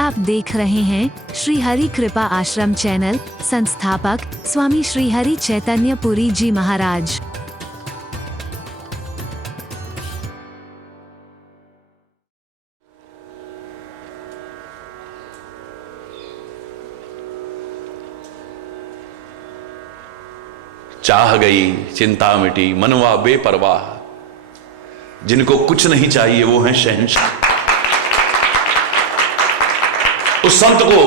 आप देख रहे हैं श्री हरि कृपा आश्रम चैनल। संस्थापक स्वामी श्री हरि चैतन्य पुरी जी महाराज। चाह गई चिंता मिटी मनवा बेपरवाह, जिनको कुछ नहीं चाहिए वो हैं शहंशाह। उस संत को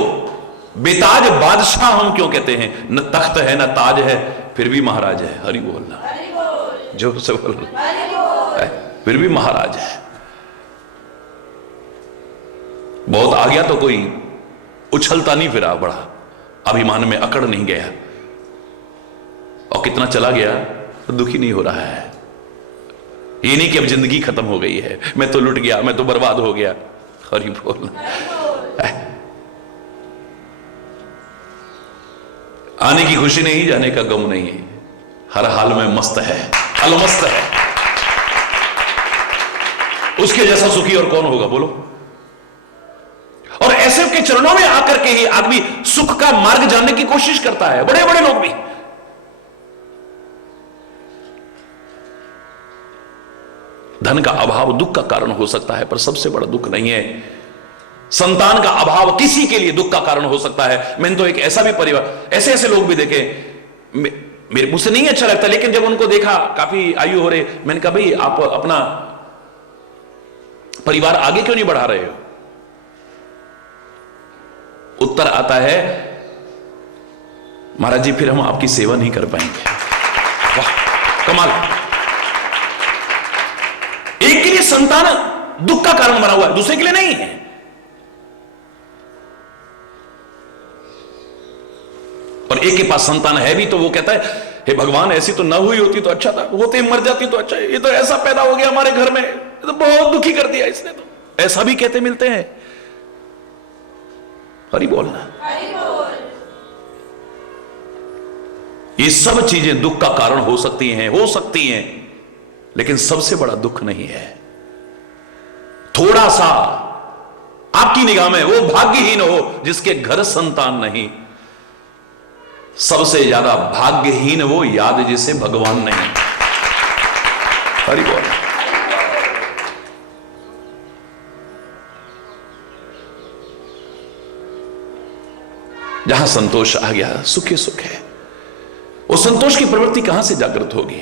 बेताज बादशाह हम क्यों कहते हैं? न तख्त है न ताज है, फिर भी महाराज है। हरि बोलना, जो से बोल फिर भी महाराज है। बहुत आ गया तो कोई उछलता नहीं फिरा, बड़ा अभिमान में अकड़ नहीं गया, और कितना चला गया तो दुखी नहीं हो रहा है। ये नहीं कि अब जिंदगी खत्म हो गई है, मैं तो लुट गया, मैं तो बर्बाद हो गया। हरि बोलना, आने की खुशी नहीं, जाने का गम नहीं है, हर हाल में मस्त है, अलमस्त है। उसके जैसा सुखी और कौन होगा बोलो? और ऐसे के चरणों में आकर के ही आदमी सुख का मार्ग जानने की कोशिश करता है। बड़े बड़े लोग भी धन का अभाव दुख का कारण हो सकता है, पर सबसे बड़ा दुख नहीं है। संतान का अभाव किसी के लिए दुख का कारण हो सकता है। मैंने तो एक ऐसा भी परिवार, ऐसे ऐसे लोग भी देखे, मेरे मुझसे नहीं अच्छा लगता, लेकिन जब उनको देखा काफी आयु हो रहे, मैंने कहा भाई आप अपना परिवार आगे क्यों नहीं बढ़ा रहे हो? उत्तर आता है, महाराज जी फिर हम आपकी सेवा नहीं कर पाएंगे। वाह कमाल! एक के लिए संतान दुख का कारण बना हुआ है, दूसरे के लिए नहीं है। और एक के पास संतान है भी तो वो कहता है, हे भगवान ऐसी तो ना हुई होती तो अच्छा था, होते मर जाती तो अच्छा है, ये तो ऐसा पैदा हो गया हमारे घर में, ये तो बहुत दुखी कर दिया इसने, तो ऐसा भी कहते मिलते हैं। हरि बोलना, ये सब चीजें दुख का कारण हो सकती हैं, लेकिन सबसे बड़ा दुख नहीं है। थोड़ा सा आपकी निगाह में वो भाग्यहीन हो जिसके घर संतान नहीं, सबसे ज्यादा भाग्यहीन वो याद जिसे भगवान नहीं। हरि बोल। जहां संतोष आ गया, सुख ही सुख है। वो संतोष की प्रवृत्ति कहां से जागृत होगी?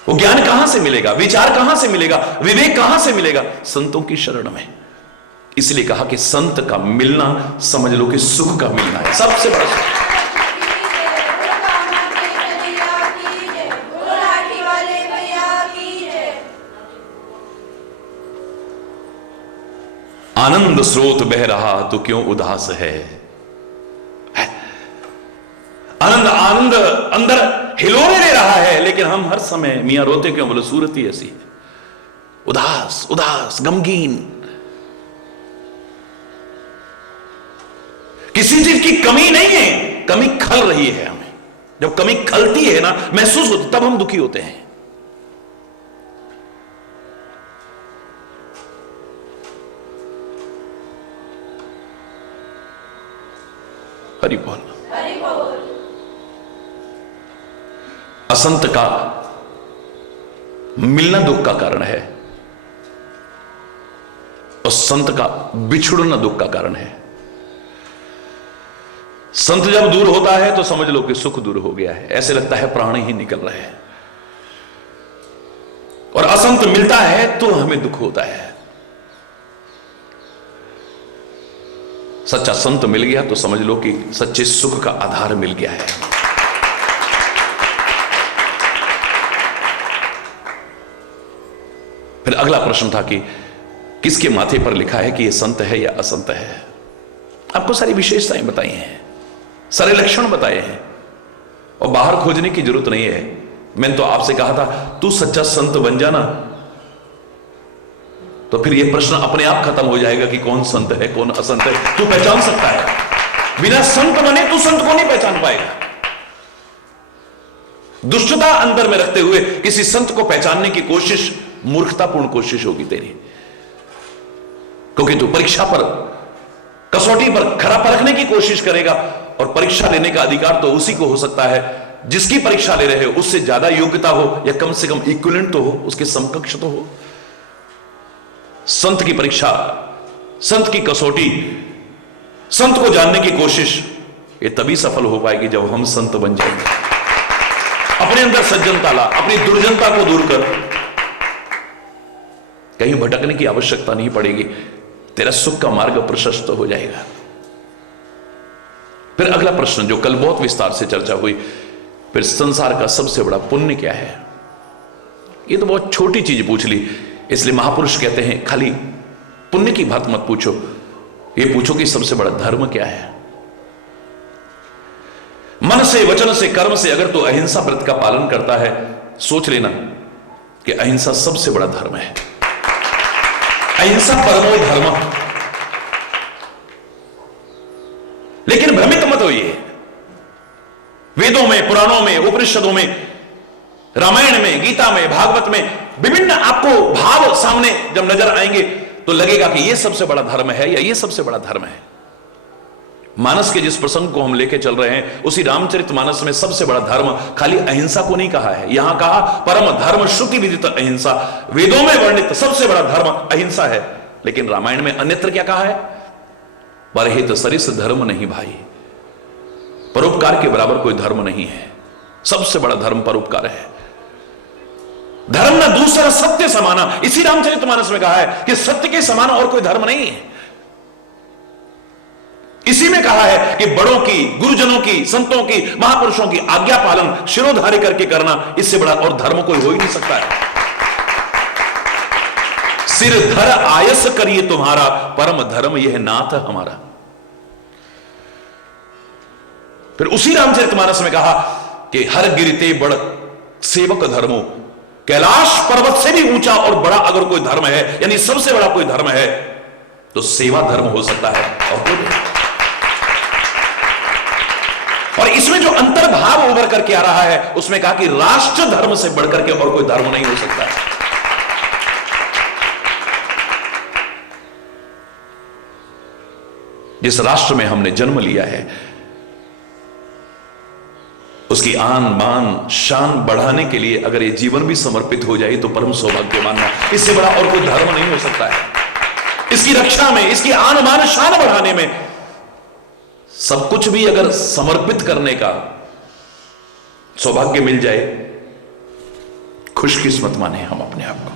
वो ज्ञान कहां से मिलेगा? विचार कहां से मिलेगा? विवेक कहां से मिलेगा? संतों की शरण में। इसलिए कहा कि संत का मिलना समझ लो कि सुख का मिलना है, सबसे बड़ा सुख। आनंद स्रोत बह रहा तो क्यों उदास है? आनंद अंदर हिलोरे ले रहा है, लेकिन हम हर समय मियां रोते क्यों? बोले सूरत ही ऐसी है, उदास उदास गमगीन। किसी चीज की कमी नहीं है, कमी खल रही है हमें। जब कमी खलती है ना, महसूस होती, तब हम दुखी होते हैं। हरि बोल। असंत का मिलना दुख का कारण है, और संत का बिछुड़ना दुख का कारण है। संत जब दूर होता है तो समझ लो कि सुख दूर हो गया है, ऐसे लगता है प्राण ही निकल रहे हैं। और असंत मिलता है तो हमें दुख होता है। सच्चा संत मिल गया तो समझ लो कि सच्चे सुख का आधार मिल गया है। फिर अगला प्रश्न था कि किसके माथे पर लिखा है कि यह संत है या असंत है? आपको सारी विशेषताएं बताई हैं, सारे लक्षण बताए हैं, और बाहर खोजने की जरूरत नहीं है। मैंने तो आपसे कहा था तू सच्चा संत बन जाना, तो फिर यह प्रश्न अपने आप खत्म हो जाएगा कि कौन संत है कौन असंत है। तू पहचान सकता है, बिना संत बने तू संत को नहीं पहचान पाएगा। दुष्टता अंदर में रखते हुए किसी संत को पहचानने की कोशिश मूर्खतापूर्ण कोशिश होगी तेरी, क्योंकि तू परीक्षा पर कसौटी पर खरा परखने की कोशिश करेगा। और परीक्षा लेने का अधिकार तो उसी को हो सकता है जिसकी परीक्षा ले रहे हो उससे ज्यादा योग्यता हो, या कम से कम इक्विवेलेंट तो हो, उसके समकक्ष तो हो। संत की परीक्षा, संत की कसौटी, संत को जानने की कोशिश ये तभी सफल हो पाएगी जब हम संत बन जाएंगे। अपने अंदर सज्जनता ला, अपनी दुर्जनता को दूर कर, कहीं भटकने की आवश्यकता नहीं पड़ेगी, तेरा सुख का मार्ग प्रशस्त हो जाएगा। फिर अगला प्रश्न जो कल बहुत विस्तार से चर्चा हुई, फिर संसार का सबसे बड़ा पुण्य क्या है? ये तो बहुत छोटी चीज पूछ ली, इसलिए महापुरुष कहते हैं खाली पुण्य की बात मत पूछो, ये पूछो कि सबसे बड़ा धर्म क्या है। मन से, वचन से, कर्म से अगर तू अहिंसा व्रत का पालन करता है, सोच लेना कि अहिंसा सबसे बड़ा धर्म है। अहिंसा परमो धर्म। लेकिन भ्रमित मत होइए, वेदों में, पुराणों में, उपनिषदों में, रामायण में, गीता में, भागवत में विभिन्न आपको भाव सामने जब नजर आएंगे तो लगेगा कि यह सबसे बड़ा धर्म है या यह सबसे बड़ा धर्म है। मानस के जिस प्रसंग को हम लेके चल रहे हैं उसी रामचरितमानस में सबसे बड़ा धर्म खाली अहिंसा को नहीं कहा है, यहां कहा परम धर्म श्रुति विदित अहिंसा। वेदों में वर्णित सबसे बड़ा धर्म अहिंसा है, लेकिन रामायण में अन्यत्र क्या कहा है? परहित सरिस धर्म नहीं भाई। परोपकार के बराबर कोई धर्म नहीं है, सबसे बड़ा धर्म परोपकार है। धर्म न दूसरा सत्य समाना, इसी रामचरितमानस में कहा है कि सत्य के समान और कोई धर्म नहीं है। इसी में कहा है कि बड़ों की, गुरुजनों की, संतों की, महापुरुषों की आज्ञा पालन शिरोधार्य करके करना, इससे बड़ा और धर्म कोई हो ही नहीं सकता है। सिर धर आयस करिए तुम्हारा, परम धर्म यह नाथ हमारा। फिर उसी रामचरितमानस में कहा कि हर गिरते बड़ सेवक धर्मो, कैलाश पर्वत से भी ऊंचा और बड़ा अगर कोई धर्म है, यानी सबसे बड़ा कोई धर्म है, तो सेवा धर्म हो सकता है। और इसमें जो अंतर्भाव उभर करके आ रहा है उसमें कहा कि राष्ट्र धर्म से बढ़कर के और कोई धर्म नहीं हो सकता है। जिस राष्ट्र में हमने जन्म लिया है उसकी आन बान शान बढ़ाने के लिए अगर ये जीवन भी समर्पित हो जाए तो परम सौभाग्यवान है। इससे बड़ा और कोई धर्म नहीं हो सकता है। इसकी रक्षा में, इसकी आन बान शान बढ़ाने में सब कुछ भी अगर समर्पित करने का सौभाग्य मिल जाए, खुशकिस्मत माने हम अपने आप को।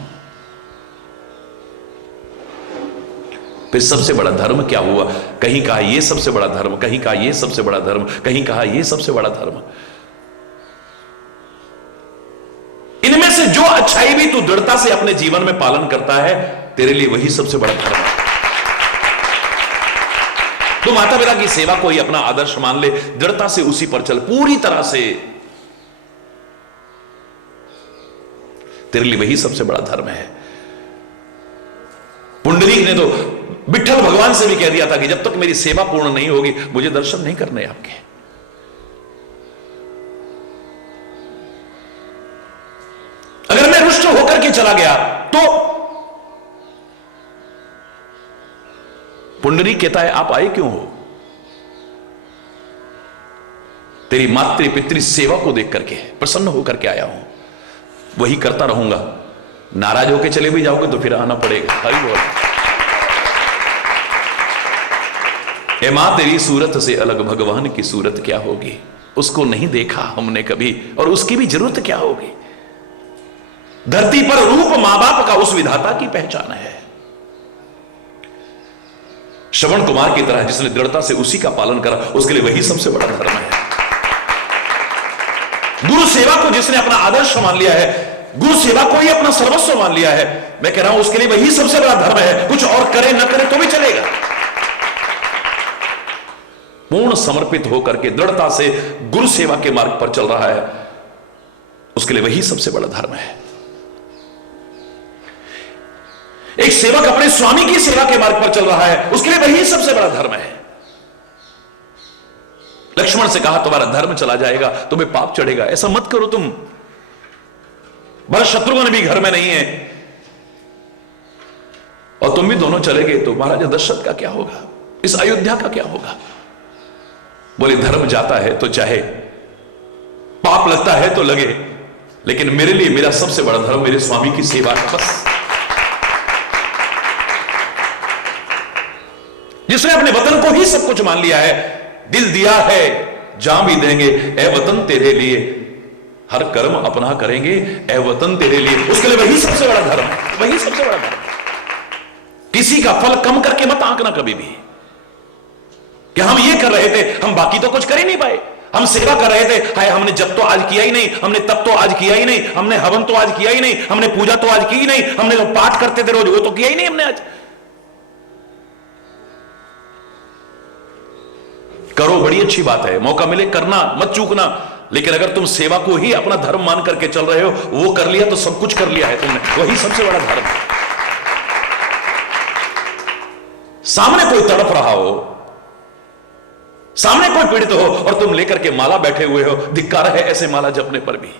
फिर सबसे बड़ा धर्म क्या हुआ? कहीं कहा यह सबसे बड़ा धर्म, कहीं कहा यह सबसे बड़ा धर्म, कहीं कहा यह सबसे बड़ा धर्म। इनमें से जो अच्छाई भी तू दृढ़ता से अपने जीवन में पालन करता है, तेरे लिए वही सबसे बड़ा धर्म है। तो माता पिता की सेवा को ही अपना आदर्श मान ले, दृढ़ता से उसी पर चल, पूरी तरह से, तेरे लिए वही सबसे बड़ा धर्म है। पुंडरीक ने तो विठ्ठल भगवान से भी कह दिया था कि जब तक मेरी सेवा पूर्ण नहीं होगी मुझे दर्शन नहीं करने आपके। अगर मैं रुष्ट होकर के चला गया तो पुंडरीक कहता है आप आए क्यों हो? तेरी मातृ पितृ सेवा को देख करके प्रसन्न होकर के आया हूं, वही करता रहूंगा। नाराज होकर चले भी जाओगे तो फिर आना पड़ेगा। हरि बोल। ए मां तेरी सूरत से अलग भगवान की सूरत क्या होगी? उसको नहीं देखा हमने कभी और उसकी भी जरूरत क्या होगी? धरती पर रूप मां बाप का उस विधाता की पहचान है। श्रवण कुमार की तरह जिसने दृढ़ता से उसी का पालन करा, उसके लिए वही सबसे बड़ा धर्म है। गुरु सेवा को जिसने अपना आदर्श मान लिया है, गुरु सेवा को ही अपना सर्वस्व मान लिया है, मैं कह रहा हूं उसके लिए वही सबसे बड़ा धर्म है। कुछ और करे न करे तो भी चलेगा। पूर्ण समर्पित होकर के दृढ़ता से गुरु सेवा के मार्ग पर चल रहा है, उसके लिए वही सबसे बड़ा धर्म है। एक सेवक अपने स्वामी की सेवा के मार्ग पर चल रहा है, उसके लिए वही सबसे बड़ा धर्म है। लक्ष्मण से कहा तुम्हारा धर्म चला जाएगा, तुम्हें पाप चढ़ेगा, ऐसा मत करो तुम। भरत शत्रुघ्न भी घर में नहीं है और तुम भी दोनों चले गए तो महाराज दशरथ का क्या होगा? इस अयोध्या का क्या होगा? बोले धर्म जाता है तो चाहे पाप लगता है तो लगे, लेकिन मेरे लिए मेरा सबसे बड़ा धर्म मेरे स्वामी की सेवा है। बस जिसने अपने वतन को ही सब कुछ मान लिया है, दिल दिया है जान भी देंगे ए वतन तेरे लिए, हर कर्म अपना करेंगे ए वतन तेरे लिए, उसके लिए वही सबसे बड़ा धर्म है, वही सबसे बड़ा धर्म। किसी का फल कम करके मत आंकना कभी भी कि हम ये कर रहे थे, हम बाकी तो कुछ कर ही नहीं पाए। हम सेवा कर रहे थे, हाय हमने जब तो आज किया ही नहीं, हमने तब तो आज किया ही नहीं, हमने हवन तो आज किया ही नहीं, हमने पूजा तो आज की ही नहीं, हमने जो पाठ करते थे रोज वो तो किया ही नहीं हमने आज। करो, बड़ी अच्छी बात है, मौका मिले करना, मत चूकना, लेकिन अगर तुम सेवा को ही अपना धर्म मान करके चल रहे हो, वो कर लिया तो सब कुछ कर लिया है तुमने, वही सबसे बड़ा धर्म है। सामने कोई तड़प रहा हो, सामने कोई पीड़ित हो और तुम लेकर के माला बैठे हुए हो, धिक्कार है ऐसे माला जपने पर भी।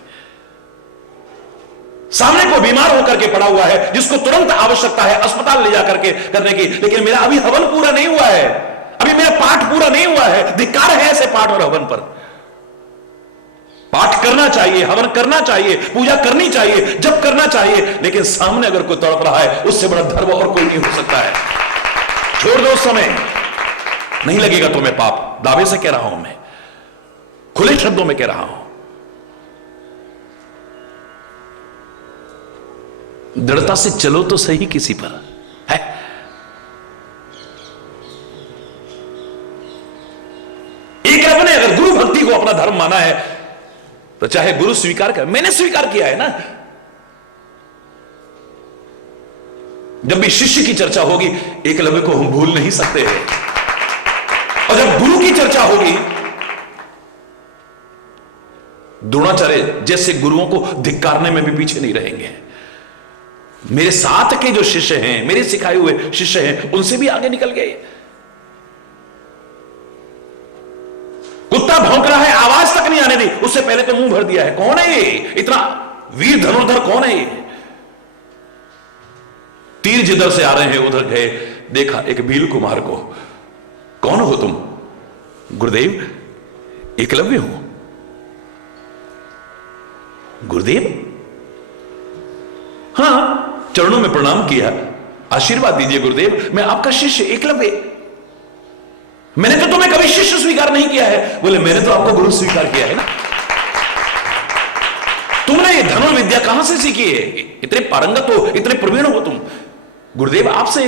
सामने कोई बीमार होकर के पड़ा हुआ है जिसको तुरंत आवश्यकता है अस्पताल ले जाकर के करने की, लेकिन मेरा अभी हवन पूरा नहीं हुआ है, अभी मेरा पाठ पूरा नहीं हुआ है, धिक्कार है ऐसे पाठ और हवन पर। पाठ करना चाहिए, हवन करना चाहिए, पूजा करनी चाहिए, जप करना चाहिए, लेकिन सामने अगर कोई तड़प रहा है, उससे बड़ा धर्म और कोई नहीं हो सकता है। छोड़ दो उस समय, नहीं लगेगा तुम्हें पाप, दावे से कह रहा हूं मैं, खुले शब्दों में कह रहा हूं। दृढ़ता से चलो तो सही किसी पर है। एक रब ने अगर गुरु भक्ति को अपना धर्म माना है तो चाहे गुरु स्वीकार कर, मैंने स्वीकार किया है ना। जब भी शिष्य की चर्चा होगी, एकलव्य को हम भूल नहीं सकते हैं, और जब गुरु की चर्चा होगी, द्रोणाचार्य जैसे गुरुओं को धिक्कारने में भी पीछे नहीं रहेंगे। मेरे साथ के जो शिष्य हैं, मेरे सिखाए हुए शिष्य हैं, उनसे भी आगे निकल गए। कुत्ता भौंक रहा है, आवाज तक नहीं आने दी, उससे पहले तो मुंह भर दिया है। कौन है ये? इतना वीर धनुर्धर कौन है ये? तीर जिधर से आ रहे हैं उधर गए, देखा एक भील कुमार को। कौन हो तुम? गुरुदेव, एकलव्य हूं। गुरुदेव? हां, चरणों में प्रणाम किया, आशीर्वाद दीजिए गुरुदेव, मैं आपका शिष्य एकलव्य। मैंने तो तुम्हें कभी शिष्य स्वीकार नहीं किया है। बोले मैंने तो आपको गुरु स्वीकार किया है ना। तुमने ये धनुर्विद्या कहां से सीखी है? इतने पारंगत हो, इतने प्रवीण हो तुम। गुरुदेव आपसे?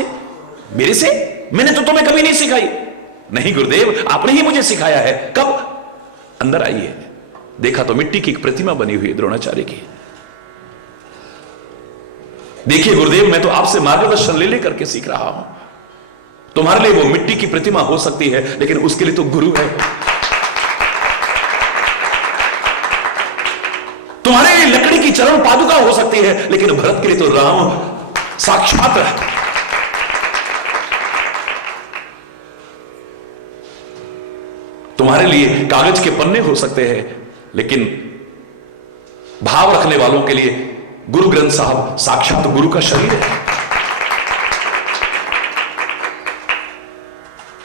मेरे से? मैंने तो तुम्हें कभी नहीं सिखाई। नहीं गुरुदेव, आपने ही मुझे सिखाया है। कब? अंदर आइए। देखा तो मिट्टी की एक प्रतिमा बनी हुई है द्रोणाचार्य की। देखिए गुरुदेव, मैं तो आपसे मार्गदर्शन ले लेकर के सीख रहा हूं। तुम्हारे लिए वो मिट्टी की प्रतिमा हो सकती है, लेकिन उसके लिए तो गुरु है। तुम्हारे लिए लकड़ी की चरण पादुका हो सकती है, लेकिन भरत के लिए तो राम साक्षात है। तुम्हारे लिए कागज के पन्ने हो सकते हैं, लेकिन भाव रखने वालों के लिए गुरु ग्रंथ साहब साक्षात गुरु का शरीर है।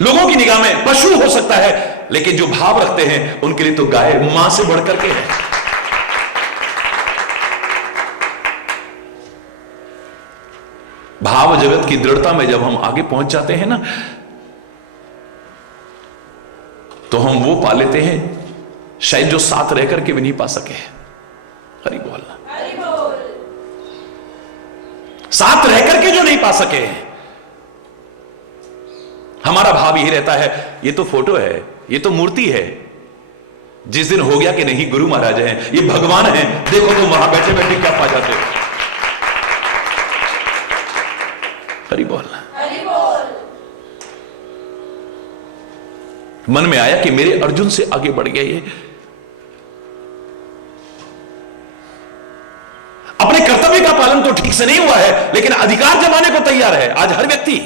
लोगों की निगाह में पशु हो सकता है, लेकिन जो भाव रखते हैं उनके लिए तो गाय मां से बढ़कर के है। भाव जगत की दृढ़ता में जब हम आगे पहुंच जाते हैं ना, तो हम वो पा लेते हैं शायद जो साथ रह करके भी नहीं पा सके। हरि बोल। साथ रह करके जो नहीं पा सके। हमारा भाव यही रहता है, ये तो फोटो है, ये तो मूर्ति है। जिस दिन हो गया कि नहीं गुरु महाराज हैं, ये भगवान हैं, देखो तुम वहां बैठे बैठे क्या पा जाते हो। हरि बोल। मन में आया कि मेरे अर्जुन से आगे बढ़ गया ये। अपने कर्तव्य का पालन तो ठीक से नहीं हुआ है, लेकिन अधिकार जमाने को तैयार है आज हर व्यक्ति।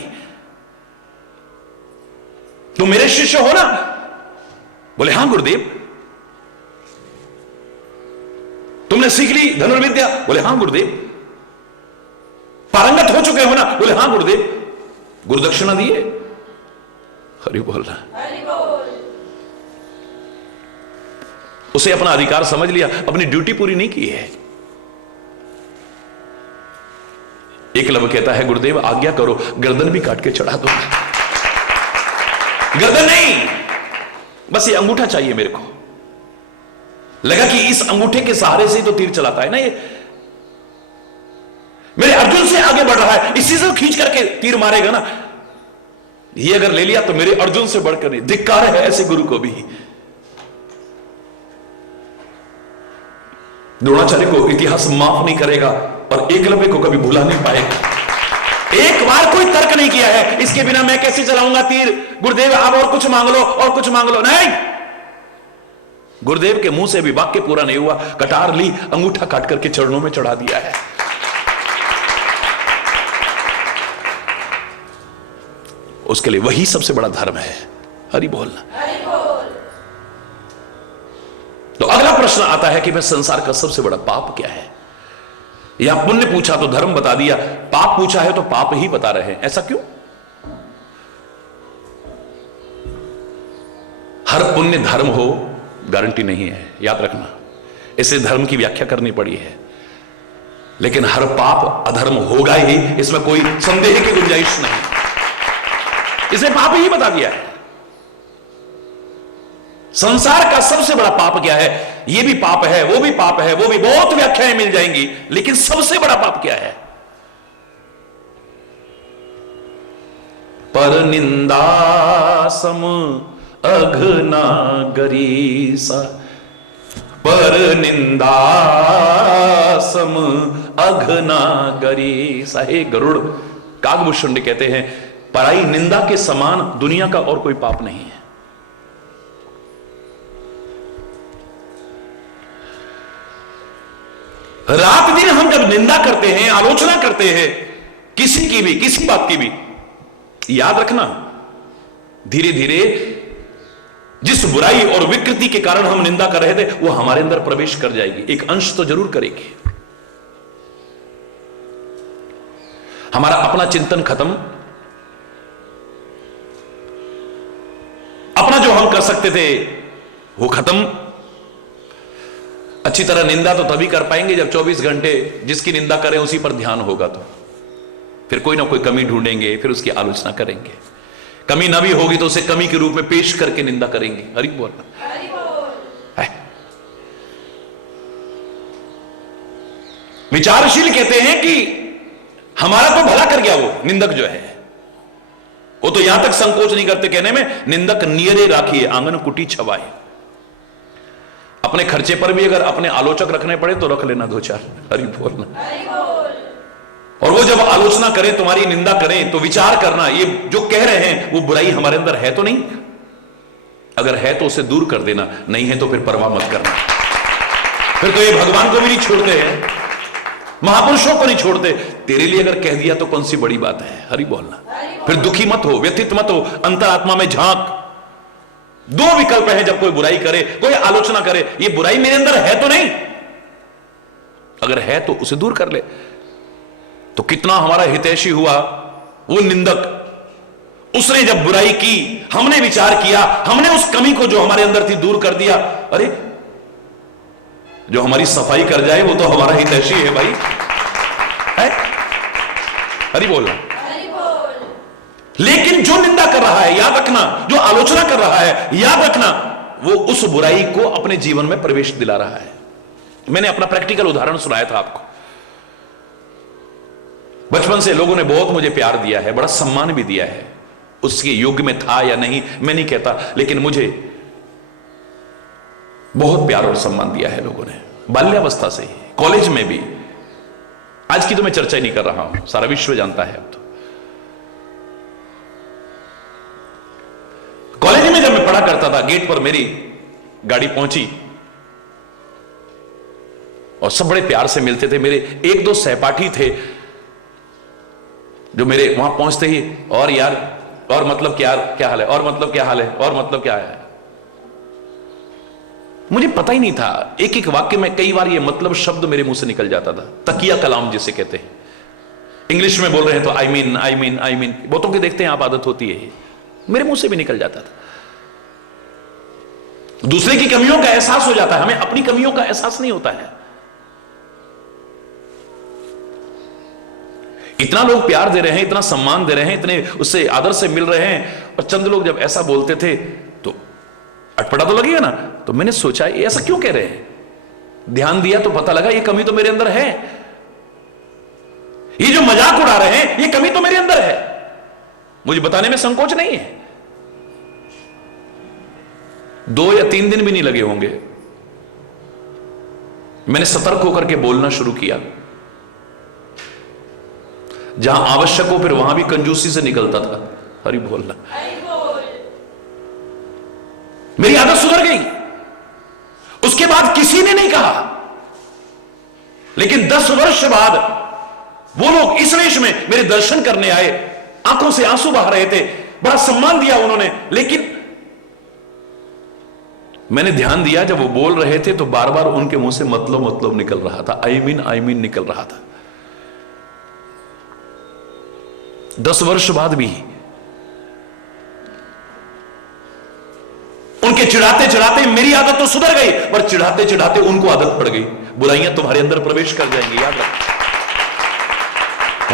तुम मेरे शिष्य हो ना? बोले हां गुरुदेव। तुमने सीख ली धनुर्विद्या? बोले हां गुरुदेव। पारंगत हो चुके हो ना? बोले हां गुरुदेव। गुरुदक्षिणा दिए? हरि बोलना। उसे अपना अधिकार समझ लिया, अपनी ड्यूटी पूरी नहीं की है। एकलव्य कहता है गुरुदेव आज्ञा करो, गर्दन भी काट के चढ़ा दो। गर्दन नहीं, बस ये अंगूठा चाहिए मेरे को। लगा कि इस अंगूठे के सहारे से ही तो तीर चलाता है ना ये, मेरे अर्जुन से आगे बढ़ रहा है, इसी से खींच करके तीर मारेगा ना। ये अगर ले लिया तो मेरे अर्जुन से बढ़कर नहीं। धिक्कार है ऐसे गुरु को भी। द्रोणाचार्य को इतिहास माफ नहीं करेगा और एकलव्य को कभी भुला नहीं पाएगा। एक बार कोई तर्क नहीं किया है इसके बिना मैं कैसे चलाऊंगा तीर, गुरुदेव आप और कुछ मांग लो और कुछ मांग लो। नहीं, गुरुदेव के मुंह से भी वाक्य पूरा नहीं हुआ, कटार ली, अंगूठा काट करके चरणों में चढ़ा दिया है। उसके लिए वही सबसे बड़ा धर्म है। हरि बोलना। तो अगला प्रश्न आता है कि मैं संसार का सबसे बड़ा पाप क्या है। या पुण्य पूछा तो धर्म बता दिया, पाप पूछा है तो पाप ही बता रहे हैं। ऐसा क्यों? हर पुण्य धर्म हो गारंटी नहीं है, याद रखना। इसे धर्म की व्याख्या करनी पड़ी है। लेकिन हर पाप अधर्म होगा ही, इसमें कोई संदेह की गुंजाइश नहीं। इसे पाप ही बता दिया है। संसार का सबसे बड़ा पाप क्या है? यह भी पाप है, वो भी पाप है, वो भी, बहुत व्याख्याएं मिल जाएंगी, लेकिन सबसे बड़ा पाप क्या है? पर निंदा सम अघनागरीसा, पर निंदा सम अघनागरीसा। हे गरुड़, कागभूषण कहते हैं पराई निंदा के समान दुनिया का और कोई पाप नहीं है। रात दिन हम जब निंदा करते हैं, आलोचना करते हैं किसी की भी, किसी बात की भी, याद रखना धीरे धीरे जिस बुराई और विकृति के कारण हम निंदा कर रहे थे वो हमारे अंदर प्रवेश कर जाएगी, एक अंश तो जरूर करेगी। हमारा अपना चिंतन खत्म, अपना जो हम कर सकते थे वो खत्म। अच्छी तरह निंदा तो तभी कर पाएंगे जब 24 घंटे जिसकी निंदा करें उसी पर ध्यान होगा। तो फिर कोई ना कोई कमी ढूंढेंगे, फिर उसकी आलोचना करेंगे। कमी ना भी होगी तो उसे कमी के रूप में पेश करके निंदा करेंगे। हरि बोल। विचारशील कहते हैं कि हमारा तो भला कर गया वो निंदक जो है, वो तो यहां तक संकोच नहीं करते कहने में, निंदक नियरे राखिए आंगन कुटी छवाए। अपने खर्चे पर भी अगर अपने आलोचक रखने पड़े तो रख लेना दो चार। हरि बोलना। और वो जब आलोचना करें, तुम्हारी निंदा करें, तो विचार करना ये जो कह रहे हैं वो बुराई हमारे अंदर है तो नहीं। अगर है तो उसे दूर कर देना, नहीं है तो फिर परवाह मत करना। फिर तो ये भगवान को भी नहीं छोड़ते हैं, महापुरुषों को नहीं छोड़ते। तेरे लिए अगर कह दिया तो कौन सी बड़ी बात है। हरि बोलना। फिर दुखी मत हो, व्यथित मत हो, अंतरात्मा में झांक। दो विकल्प है जब कोई बुराई करे, कोई आलोचना करे, ये बुराई मेरे अंदर है तो नहीं। अगर है तो उसे दूर कर ले। तो कितना हमारा हितैषी हुआ वो निंदक, उसने जब बुराई की, हमने विचार किया, हमने उस कमी को जो हमारे अंदर थी दूर कर दिया। अरे जो हमारी सफाई कर जाए वो तो हमारा हितैषी है भाई, है? हरि बोलना। लेकिन जो निंदा कर रहा है, याद रखना, जो आलोचना कर रहा है, याद रखना, वो उस बुराई को अपने जीवन में प्रवेश दिला रहा है। मैंने अपना प्रैक्टिकल उदाहरण सुनाया था आपको। बचपन से लोगों ने बहुत मुझे प्यार दिया है, बड़ा सम्मान भी दिया है। उसके युग में था या नहीं मैं नहीं कहता, लेकिन मुझे बहुत प्यार और सम्मान दिया है लोगों ने, बाल्यावस्था से ही, कॉलेज में भी। आज की तो मैं चर्चा ही नहीं कर रहा हूं, सारा विश्व जानता है अब तो। कॉलेज में जब मैं पढ़ा करता था, गेट पर मेरी गाड़ी पहुंची और सब बड़े प्यार से मिलते थे। मेरे एक दो सहपाठी थे जो मेरे वहां पहुंचते ही, और यार, और मतलब क्या हाल है, और मतलब क्या हाल है, और मतलब क्या है। मुझे पता ही नहीं था, एक एक वाक्य में कई बार ये मतलब शब्द मेरे मुंह से निकल जाता था। तकिया कलाम जिसे कहते हैं, इंग्लिश में बोल रहे हैं तो आई मीन, बहुतों के देखते हैं आप, आदत होती है। मेरे मुंह से भी निकल जाता था। दूसरे की कमियों का एहसास हो जाता है, हमें अपनी कमियों का एहसास नहीं होता है। इतना लोग प्यार दे रहे हैं, इतना सम्मान दे रहे हैं, इतने उससे आदर से मिल रहे हैं, और चंद लोग जब ऐसा बोलते थे तो अटपटा तो लगेगा ना। तो मैंने सोचा ये ऐसा क्यों कह रहे हैं, ध्यान दिया तो पता लगा ये कमी तो मेरे अंदर है। ये जो मजाक उड़ा रहे हैं ये कमी तो मेरे अंदर है, मुझे बताने में संकोच नहीं है। 2 या 3 दिन भी नहीं लगे होंगे, मैंने सतर्क होकर के बोलना शुरू किया। जहां आवश्यक हो फिर वहां भी कंजूसी से निकलता था। हरि बोलना, मेरी आदत सुधर गई। उसके बाद किसी ने नहीं कहा, लेकिन 10 वर्ष बाद वो लोग इस वेश में मेरे दर्शन करने आए, आंखों से आंसू बहा रहे थे, बड़ा सम्मान दिया उन्होंने। लेकिन मैंने ध्यान दिया जब वो बोल रहे थे तो बार बार उनके मुंह से मतलब निकल रहा था, आई मीन निकल रहा था। 10 वर्ष बाद भी उनके चिढ़ाते चिढ़ाते मेरी आदत तो सुधर गई, पर चिढ़ाते चिढ़ाते उनको आदत पड़ गई। बुराइयां तुम्हारे अंदर प्रवेश कर जाएंगी, याद रखो।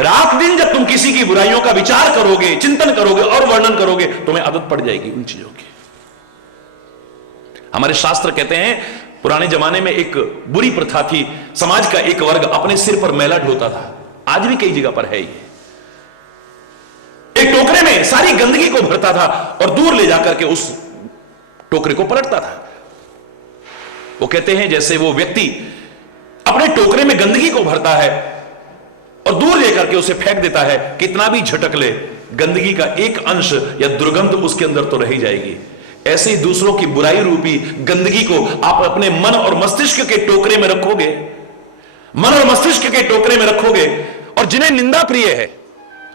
रात दिन जब तुम किसी की बुराइयों का विचार करोगे, चिंतन करोगे और वर्णन करोगे, तुम्हें आदत पड़ जाएगी उन चीजों की। हमारे शास्त्र कहते हैं पुराने जमाने में एक बुरी प्रथा थी, समाज का एक वर्ग अपने सिर पर मैला ढोता था, आज भी कई जगह पर है ये। एक टोकरे में सारी गंदगी को भरता था और दूर ले जाकर के उस टोकरे को पलटता था। वो कहते हैं जैसे वो व्यक्ति अपने टोकरे में गंदगी को भरता है और दूर लेकर के उसे फेंक देता है, कितना भी झटक ले गंदगी का एक अंश या दुर्गंध उसके अंदर तो रह जाएगी। ऐसे ही दूसरों की बुराई रूपी गंदगी को आप अपने मन और मस्तिष्क के टोकरे में रखोगे, मन और मस्तिष्क के टोकरे में रखोगे, और जिन्हें निंदा प्रिय है,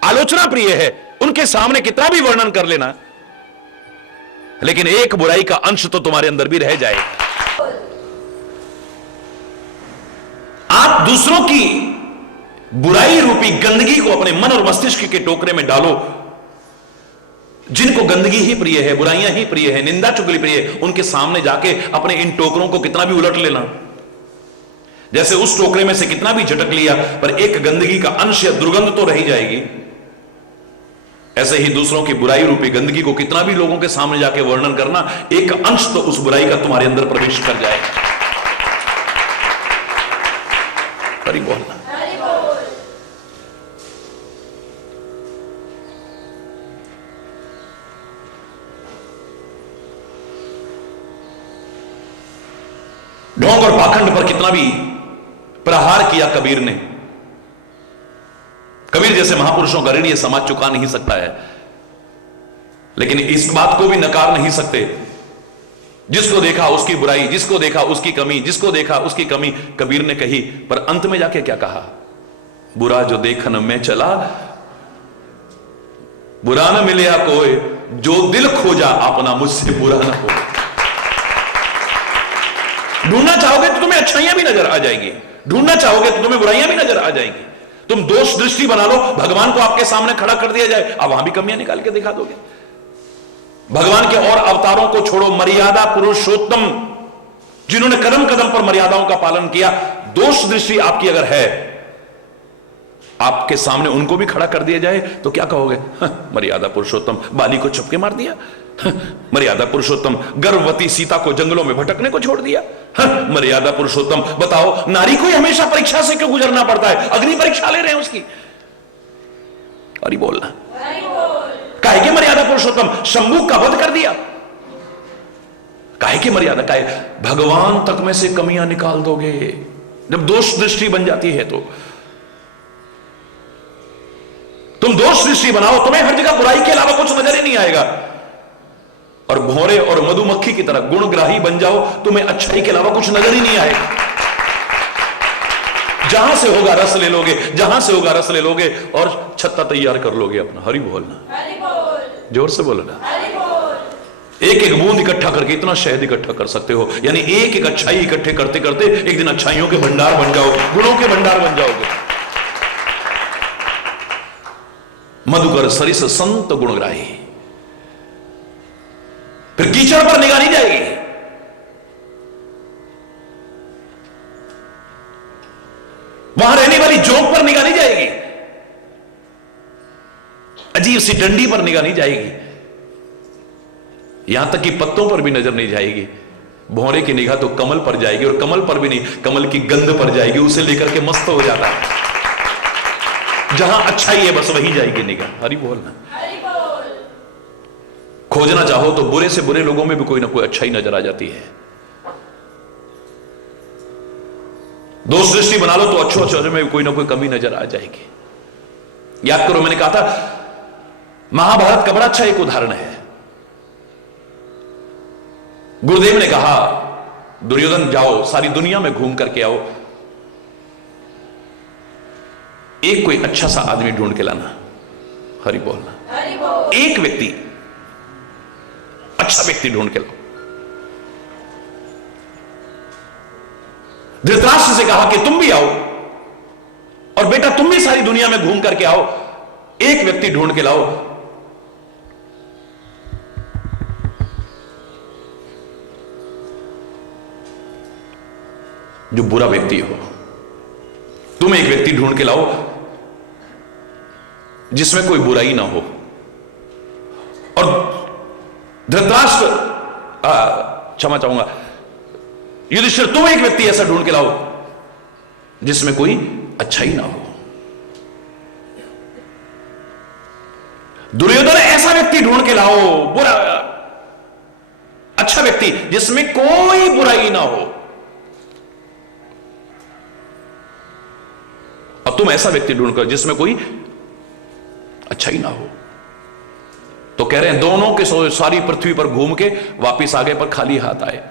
आलोचना प्रिय है, उनके सामने कितना भी वर्णन कर लेना, लेकिन एक बुराई का अंश तो तुम्हारे अंदर भी रह जाएगा। आप दूसरों की बुराई रूपी गंदगी को अपने मन और मस्तिष्क के टोकरे में डालो। जिनको गंदगी ही प्रिय है, बुराइयां ही प्रिय है, निंदा चुगली प्रिय है, उनके सामने जाके अपने इन टोकरों को कितना भी उलट लेना। जैसे उस टोकरे में से कितना भी झटक लिया, पर एक गंदगी का अंश या दुर्गंध तो रह जाएगी। ऐसे ही दूसरों की बुराई रूपी गंदगी को कितना भी लोगों के सामने जाके वर्णन करना, एक अंश तो उस बुराई का तुम्हारे अंदर प्रवेश कर जाएगा। हरि बोलना। ढोंग और पाखंड पर कितना भी प्रहार किया कबीर ने। कबीर जैसे महापुरुषों का ऋण यह समाज चुका नहीं सकता है, लेकिन इस बात को भी नकार नहीं सकते। जिसको देखा उसकी बुराई, जिसको देखा उसकी कमी, जिसको देखा उसकी कमी कबीर ने कही, पर अंत में जाके क्या कहा? बुरा जो देखन में चला, बुरा न मिले कोई, जो दिल खोजा अपना मुझसे बुरा न हो। ढूंढना चाहोगे तो तुम्हें अच्छाइयां भी नजर आ जाएंगी, ढूंढना चाहोगे तो तुम्हें बुराइयां भी नजर आ जाएंगी। तुम दोष दृष्टि बना लो, भगवान को आपके सामने खड़ा कर दिया जाए, अब वहां भी कमियां निकाल के दिखा दोगे। भगवान के और अवतारों को छोड़ो, मर्यादा पुरुषोत्तम जिन्होंने कदम कदम पर मर्यादाओं का पालन किया, दोष दृष्टि आपकी अगर है, आपके सामने उनको भी खड़ा कर दिया जाए तो क्या कहोगे? मर्यादा पुरुषोत्तम बाली को चुपके मार दिया, मर्यादा पुरुषोत्तम गर्भवती सीता को जंगलों में भटकने को छोड़ दिया, मर्यादा पुरुषोत्तम बताओ नारी को ही हमेशा परीक्षा से क्यों गुजरना पड़ता है? अग्नि परीक्षा ले रहे हैं उसकी। अरे बोलना, काहे की मर्यादा पुरुषोत्तम शंभू का वध कर दिया, काहे की मर्यादा? काहे भगवान तक में से कमियां निकाल दोगे जब दोष दृष्टि बन जाती है। तो तुम दोष दृष्टि बनाओ, तुम्हें हर जगह बुराई के अलावा कुछ नजर ही नहीं आएगा, और भौरे और मधुमक्खी की तरह गुणग्राही बन जाओ, तुम्हें अच्छाई के अलावा कुछ नजर ही नहीं आएगा। जहां से होगा रस ले लोगे, जहां से होगा रस ले लोगे और छत्ता तैयार कर लोगे अपना। हरि बोलना, जोर से बोलना। एक एक बूंद इकट्ठा करके इतना शहद इकट्ठा कर सकते हो, यानी एक एक अच्छाई इकट्ठे करते करते एक दिन अच्छाइयों के भंडार बन जाओ, गुणों के भंडार बन जाओगे। मधुकर सरिस संत गुणग्राही, फिर कीचड़ पर निगाह नहीं जाएगी, वहां रहने वाली जोंक पर निगाह नहीं जाएगी, अजीब सी डंडी पर निगाह नहीं जाएगी, यहां तक कि पत्तों पर भी नजर नहीं जाएगी। भौरे की निगाह तो कमल पर जाएगी, और कमल पर भी नहीं, कमल की गंध पर जाएगी, उसे लेकर के मस्त हो जाता है। जहां अच्छाई है बस वही जाएगी निगाह। हरि बोलना। खोजना चाहो तो बुरे से बुरे लोगों में भी कोई ना कोई अच्छाई नजर आ जाती है। दोष दृष्टि बना लो तो अच्छो अच्छे में कोई ना कोई कमी नजर आ जाएगी। याद करो, मैंने कहा था महाभारत का बड़ा अच्छा एक उदाहरण है। गुरुदेव ने कहा दुर्योधन जाओ सारी दुनिया में घूम करके आओ, एक कोई अच्छा सा आदमी ढूंढ के लाना। हरि बोलना। एक व्यक्ति, अच्छा व्यक्ति ढूंढ के लाओ। धृतराष्ट्र से कहा कि तुम भी आओ, और बेटा तुम भी सारी दुनिया में घूम करके आओ, एक व्यक्ति ढूंढ के लाओ जो बुरा व्यक्ति हो। तुम एक व्यक्ति ढूंढ के लाओ जिसमें कोई बुराई ना हो। और धृतराष्ट्र, क्षमा चाहूंगा, युधिष्ठिर तुम एक व्यक्ति ऐसा ढूंढ के लाओ जिसमें कोई अच्छाई ना हो। दुर्योधन ऐसा व्यक्ति ढूंढ के लाओ, बुरा अच्छा व्यक्ति जिसमें कोई बुराई ना हो। अब तुम ऐसा व्यक्ति ढूंढकर जिसमें कोई अच्छाई ना हो। तो कह रहे हैं दोनों के सारी पृथ्वी पर घूम के वापिस आ गए, पर खाली हाथ आए।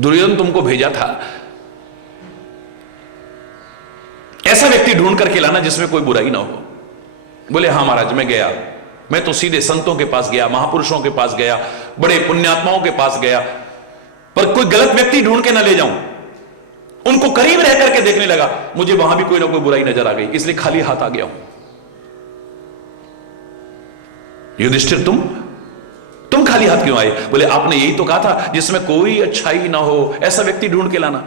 दुर्योधन तुमको भेजा था ऐसा व्यक्ति ढूंढ करके लाना जिसमें कोई बुराई ना हो। बोले हाँ महाराज, मैं गया, मैं तो सीधे संतों के पास गया, महापुरुषों के पास गया, बड़े पुण्यात्माओं के पास गया, पर कोई गलत व्यक्ति ढूंढ के ना ले जाऊं। उनको करीब रह करके देखने लगा, मुझे वहां भी कोई ना कोई बुराई नजर आ गई, इसलिए खाली हाथ आ गया हूं। युधिष्ठिर तुम खाली हाथ क्यों आए? बोले आपने यही तो कहा था जिसमें कोई अच्छाई ना हो ऐसा व्यक्ति ढूंढ के लाना।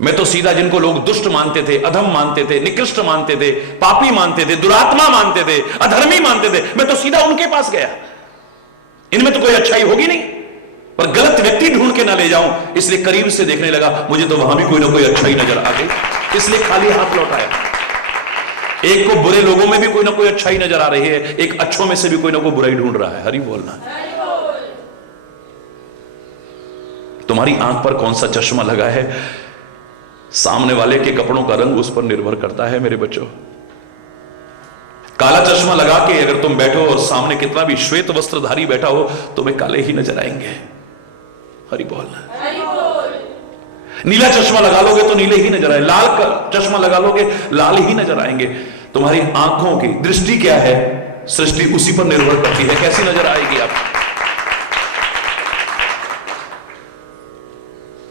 मैं तो सीधा जिनको लोग दुष्ट मानते थे, अधम मानते थे, निकृष्ट मानते थे, पापी मानते थे, दुरात्मा मानते थे, अधर्मी मानते थे, मैं तो सीधा उनके पास गया। इनमें तो कोई अच्छाई होगी नहीं, पर गलत व्यक्ति ढूंढ के ना ले जाऊं, इसलिए करीब से देखने लगा, मुझे तो वहां भी कोई ना कोई अच्छाई नजर आ गई, इसलिए खाली हाथ लौटाया। एक को बुरे लोगों में भी कोई ना कोई अच्छाई नजर आ रही है, एक अच्छों में से भी कोई ना कोई बुराई ढूंढ रहा है। हरि बोलना। तुम्हारी आंख पर कौन सा चश्मा लगा है, सामने वाले के कपड़ों का रंग उस पर निर्भर करता है। मेरे बच्चों, काला चश्मा लगा के अगर तुम बैठो और सामने कितना भी श्वेत वस्त्रधारी बैठा हो, तुम्हें काले ही नजर आएंगे। हरि बोलना। नीला चश्मा लगा लोगे तो नीले ही नजर आए, लाल चश्मा लगा लोगे लाल ही नजर आएंगे। तुम्हारी आंखों की दृष्टि क्या है, सृष्टि उसी पर निर्भर करती है, कैसी नजर आएगी आप।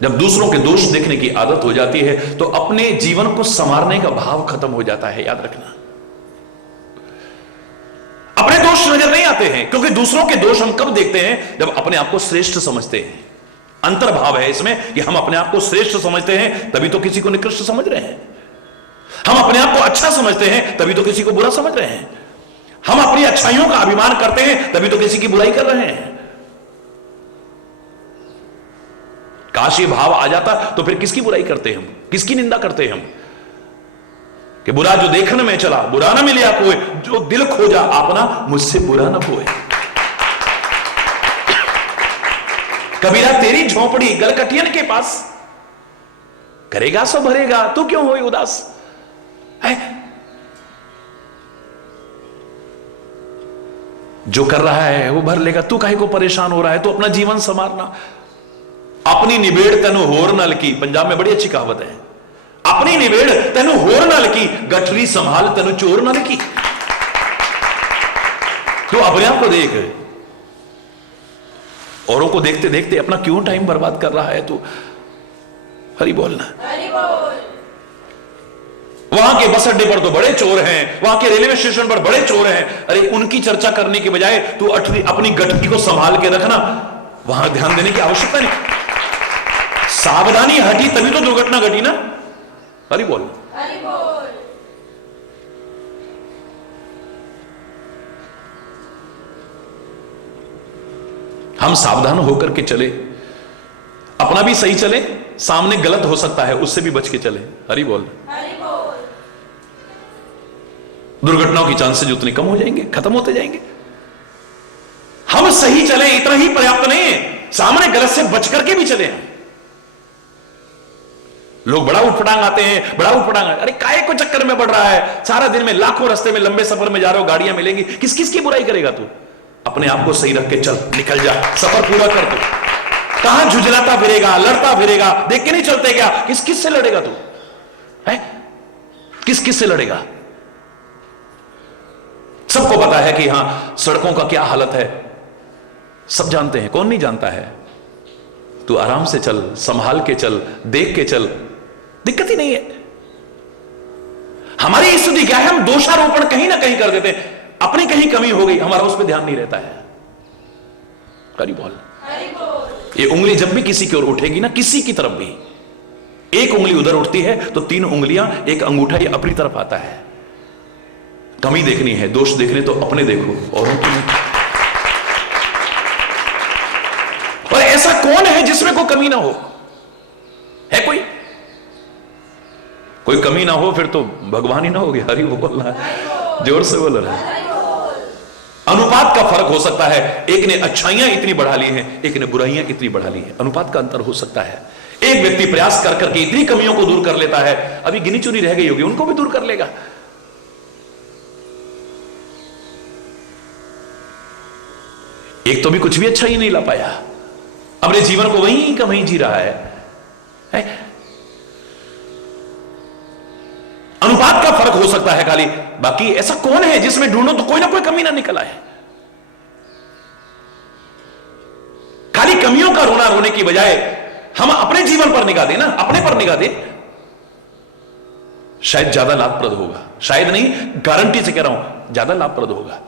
जब दूसरों के दोष देखने की आदत हो जाती है तो अपने जीवन को संवारने का भाव खत्म हो जाता है। याद रखना, अपने दोष नजर नहीं आते हैं, क्योंकि दूसरों के दोष हम कब देखते हैं, जब अपने आप को श्रेष्ठ समझते हैं। अंतर्भाव है इसमें कि हम अपने आप को श्रेष्ठ समझते हैं, तभी तो किसी को निकृष्ट समझ रहे हैं। हम अपने आप को अच्छा समझते हैं, तभी तो किसी को बुरा समझ रहे हैं। हम अपनी अच्छाइयों का अभिमान करते हैं, तभी तो किसी की बुराई कर रहे हैं। काश ये भाव आ जाता तो फिर किसकी बुराई करते हैं हम, किसकी निंदा करते हैं हम, कि बुरा जो देखने में चला बुरा ना मिले कोई, जो दिल खोजा अपना मुझसे बुरा ना होए। कबीरा तेरी झोंपड़ी गलकटियन के पास, करेगा सो भरेगा, तू क्यों होए उदास है? जो कर रहा है वो भर लेगा, तू काहे को परेशान हो रहा है? तू अपना जीवन संवारना। अपनी निबेड़ तेनु होर नल की, पंजाब में बड़ी अच्छी कहावत है, अपनी निबेड़ तेनु होर नल की, गठरी संभाल तेनु चोर नल की। तो अपने आप को देख, औरों को देखते देखते अपना क्यों टाइम बर्बाद कर रहा है तू? हरि बोलना। वहां के बस अड्डे पर तो बड़े चोर हैं, वहां के रेलवे स्टेशन पर बड़े चोर हैं। अरे उनकी चर्चा करने के बजाय तू अपनी गठरी को संभाल के रखना, वहां ध्यान देने की आवश्यकता नहीं। सावधानी हटी तभी तो दुर्घटना घटी ना। हरि बोल। हम सावधान होकर के चले, अपना भी सही चले, सामने गलत हो सकता है उससे भी बच के चले। हरि बोल। दुर्घटनाओं की चांसेस उतने कम हो जाएंगे, खत्म होते जाएंगे। हम सही चले इतना ही पर्याप्त नहीं है, सामने गलत से बच करके भी चले। लोग बड़ा उठपटांग आते हैं, बड़ा उठपटांग, अरे काहे को चक्कर में बढ़ रहा है, सारा दिन में लाखों रास्ते में लंबे सफर में जा रहे हो, गाड़ियां मिलेंगी, किस किस की बुराई करेगा तू? अपने आप को सही रख के चल, निकल जा, सफर पूरा कर तू। कहां झुंझलाता फिरेगा, लड़ता फिरेगा, देख के नहीं चलते क्या? किस किस से लड़ेगा तू? है किस किस से लड़ेगा? सबको पता है कि हां सड़कों का क्या हालत है, सब जानते हैं, कौन नहीं जानता है? तू आराम से चल, संभाल के चल, देख के चल, दिक्कत ही नहीं है। हमारी स्थिति क्या है, हम दोषारोपण कहीं ना कहीं कर देते हैं, अपनी कहीं कमी हो गई, हमारा उस पर ध्यान नहीं रहता है। हरि बोल। ये उंगली जब भी किसी की ओर उठेगी ना, किसी की तरफ भी, एक उंगली उधर उठती है तो 3 उंगलियां, एक अंगूठा ये अपनी तरफ आता है। कमी देखनी है, दोष देखने तो अपने देखो, औरों की नहीं। और ऐसा कौन है जिसमें कोई कमी ना हो? है कोई? कोई कमी ना हो फिर तो भगवान ही ना हो गया। हरि वो बोल रहा है, जोर से बोल रहा है। अनुपात का फर्क हो सकता है, एक ने अच्छाइयां इतनी बढ़ा ली हैं, एक ने बुराइयां इतनी बढ़ा ली हैं, अनुपात का अंतर हो सकता है। एक व्यक्ति प्रयास कर करके इतनी कमियों को दूर कर लेता है, अभी गिनी चुनी रह गई होगी, उनको भी दूर कर लेगा। एक तो भी कुछ भी अच्छा ही नहीं ला पाया, अपने जीवन को वहीं का वहीं जी रहा है? अनुपात का फर्क हो सकता है खाली, बाकी ऐसा कौन है जिसमें ढूंढो तो कोई ना कोई कमी ना निकल आए। खाली कमियों का रोना रोने की बजाय हम अपने जीवन पर निगाह दें ना, अपने पर निगाह दें, शायद ज्यादा लाभप्रद होगा। शायद नहीं, गारंटी से कह रहा हूं, ज्यादा लाभप्रद होगा।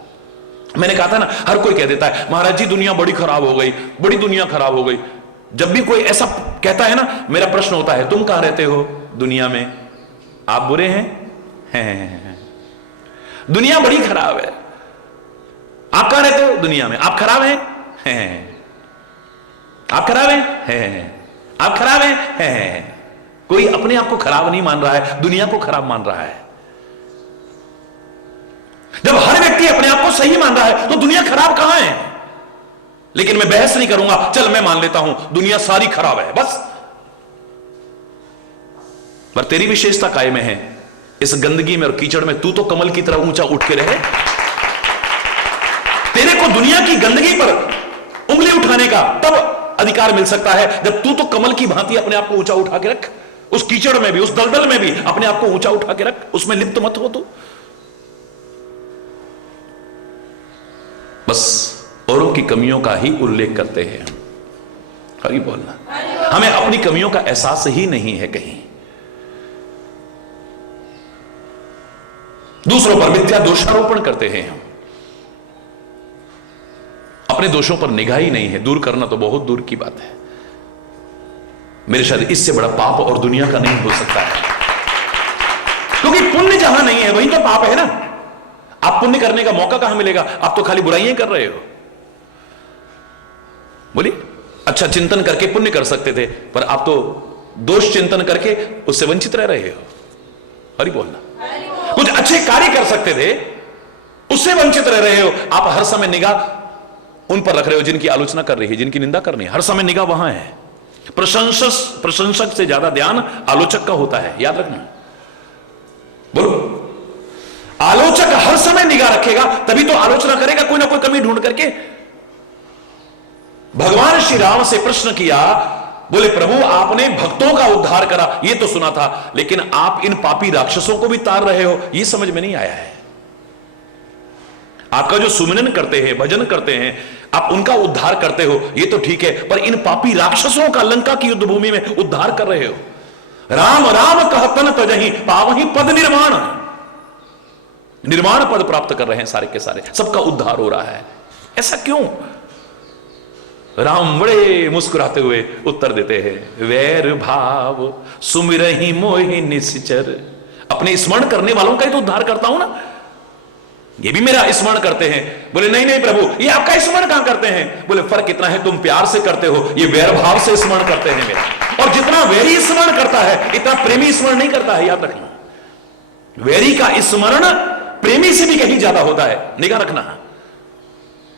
मैंने कहा था ना, हर कोई कह देता है महाराज जी दुनिया बड़ी खराब हो गई, बड़ी दुनिया खराब हो गई। जब भी कोई ऐसा कहता है ना, मेरा प्रश्न होता है, तुम कहां रहते हो दुनिया में? आप बुरे हैं? दुनिया बड़ी खराब है। आप कहां रहते हो दुनिया में? आप खराब हैं? आप खराब हैं? आप खराब हैं? कोई अपने आप को खराब नहीं मान रहा है, दुनिया को खराब मान रहा है। जब हर व्यक्ति अपने आप को सही मान रहा है तो दुनिया खराब कहां है? लेकिन मैं बहस नहीं करूंगा, चल मैं मान लेता हूं दुनिया सारी खराब है बस, पर तेरी विशेषता काय में है? इस गंदगी में और कीचड़ में तू तो कमल की तरह ऊंचा उठ के रहे। तेरे को दुनिया की गंदगी पर उंगली उठाने का तब अधिकार मिल सकता है जब तू तो कमल की भांति अपने आप को ऊंचा उठा के रख। उस कीचड़ में भी, उस दलदल में भी अपने आप को ऊंचा उठा के रख, उसमें लिप्त मत हो तू। बस औरों की कमियों का ही उल्लेख करते हैं। हरि बोलना। हमें अपनी कमियों का एहसास ही नहीं है कहीं। दूसरों पर मिथ्या दोषारोपण करते हैं हम, अपने दोषों पर निगाह ही नहीं है। दूर करना तो बहुत दूर की बात है। मेरे शायद इससे बड़ा पाप और दुनिया का नहीं हो सकता है, क्योंकि पुण्य जहां नहीं है वहीं तो पाप है ना। आप पुण्य करने का मौका कहां मिलेगा? आप तो खाली बुराइयां कर रहे हो। बोलिए, अच्छा चिंतन करके पुण्य कर सकते थे, पर आप तो दोष चिंतन करके उससे वंचित रह रहे हो। हरि बोलना। कुछ अच्छे कार्य कर सकते थे, उससे वंचित रह रहे हो। आप हर समय निगाह उन पर रख रहे हो जिनकी आलोचना कर रही है, जिनकी निंदा कर रही है। हर समय निगाह वहां है। प्रशंसक से ज्यादा ध्यान आलोचक का होता है, याद रखना। बोलो, आलोचक हर समय निगाह रखेगा तभी तो आलोचना करेगा, कोई ना कोई कमी ढूंढ करके। भगवान श्री राम से प्रश्न किया, बोले प्रभु आपने भक्तों का उद्धार करा, ये तो सुना था, लेकिन आप इन पापी राक्षसों को भी तार रहे हो, ये समझ में नहीं आया है। आपका जो सुमिरन करते हैं, भजन करते हैं, आप उनका उद्धार करते हो, ये तो ठीक है, पर इन पापी राक्षसों का लंका की युद्ध भूमि में उद्धार कर रहे हो। राम राम कहतन तजहि पावहि पद निर्माण। निर्माण पद प्राप्त कर रहे हैं सारे के सारे, सबका उद्धार हो रहा है। ऐसा क्यों? राम बड़े मुस्कुराते हुए उत्तर देते हैं, वैर भाव सुमिरहि मोहि निश्चर। अपने स्मरण करने वालों का ही तो उद्धार करता हूं ना, ये भी मेरा स्मरण करते हैं। बोले नहीं नहीं प्रभु, ये आपका स्मरण कहां करते हैं? बोले फर्क इतना है, तुम प्यार से करते हो, ये वैर भाव से स्मरण करते हैं मेरा। और जितना वैरी स्मरण करता है इतना प्रेमी स्मरण नहीं करता है, याद रखना। वैरी का स्मरण प्रेमी से भी कहीं ज्यादा होता है, निगाह रखना।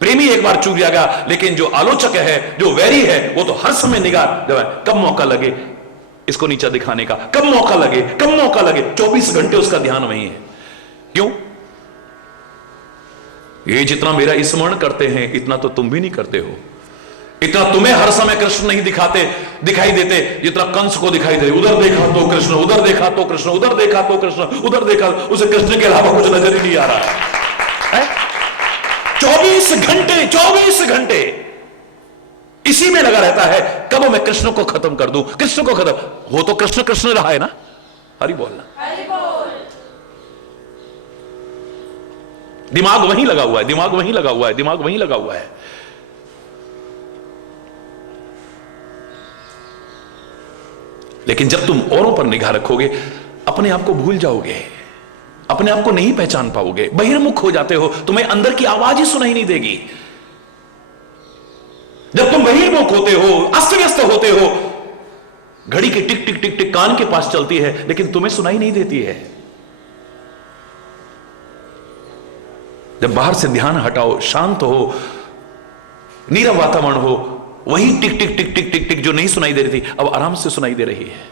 प्रेमी एक बार चूक जाएगा, लेकिन जो आलोचक है, जो वैरी है, वो तो हर समय निगाह, कब मौका लगे इसको नीचा दिखाने का, कब मौका लगे, कब मौका लगे, 24 घंटे उसका ध्यान वही है। क्यों? ये जितना मेरा स्मरण करते हैं इतना तो तुम भी नहीं करते हो। इतना तुम्हें हर समय कृष्ण नहीं दिखाई देते जितना कंस को दिखाई दे। उधर देखा तो कृष्ण, उधर देखा तो कृष्ण, उधर देखा तो कृष्ण, उधर देखा, उसे कृष्ण के अलावा कुछ नजर ही नहीं आ रहा है। 24 घंटे इसी में लगा रहता है, कब मैं कृष्ण को खत्म कर दूं, कृष्ण को खत्म हो। तो कृष्ण कृष्ण रहा है ना, हरि बोलना। दिमाग वहीं लगा हुआ है, दिमाग वहीं लगा हुआ है, दिमाग वहीं लगा हुआ है। लेकिन जब तुम औरों पर निगाह रखोगे, अपने आप को भूल जाओगे, अपने आप को नहीं पहचान पाओगे, बहिर्मुख हो जाते हो, तुम्हें अंदर की आवाज ही सुनाई नहीं देगी। जब तुम बहिर्मुख होते हो, अस्त व्यस्त होते हो, घड़ी की टिक टिक टिक टिक कान के पास चलती है, लेकिन तुम्हें सुनाई नहीं देती है। जब बाहर से ध्यान हटाओ, शांत हो, नीरव वातावरण हो, वही टिक टिक टिक टिक टिक टिक जो नहीं सुनाई दे रही थी अब आराम से सुनाई दे रही है।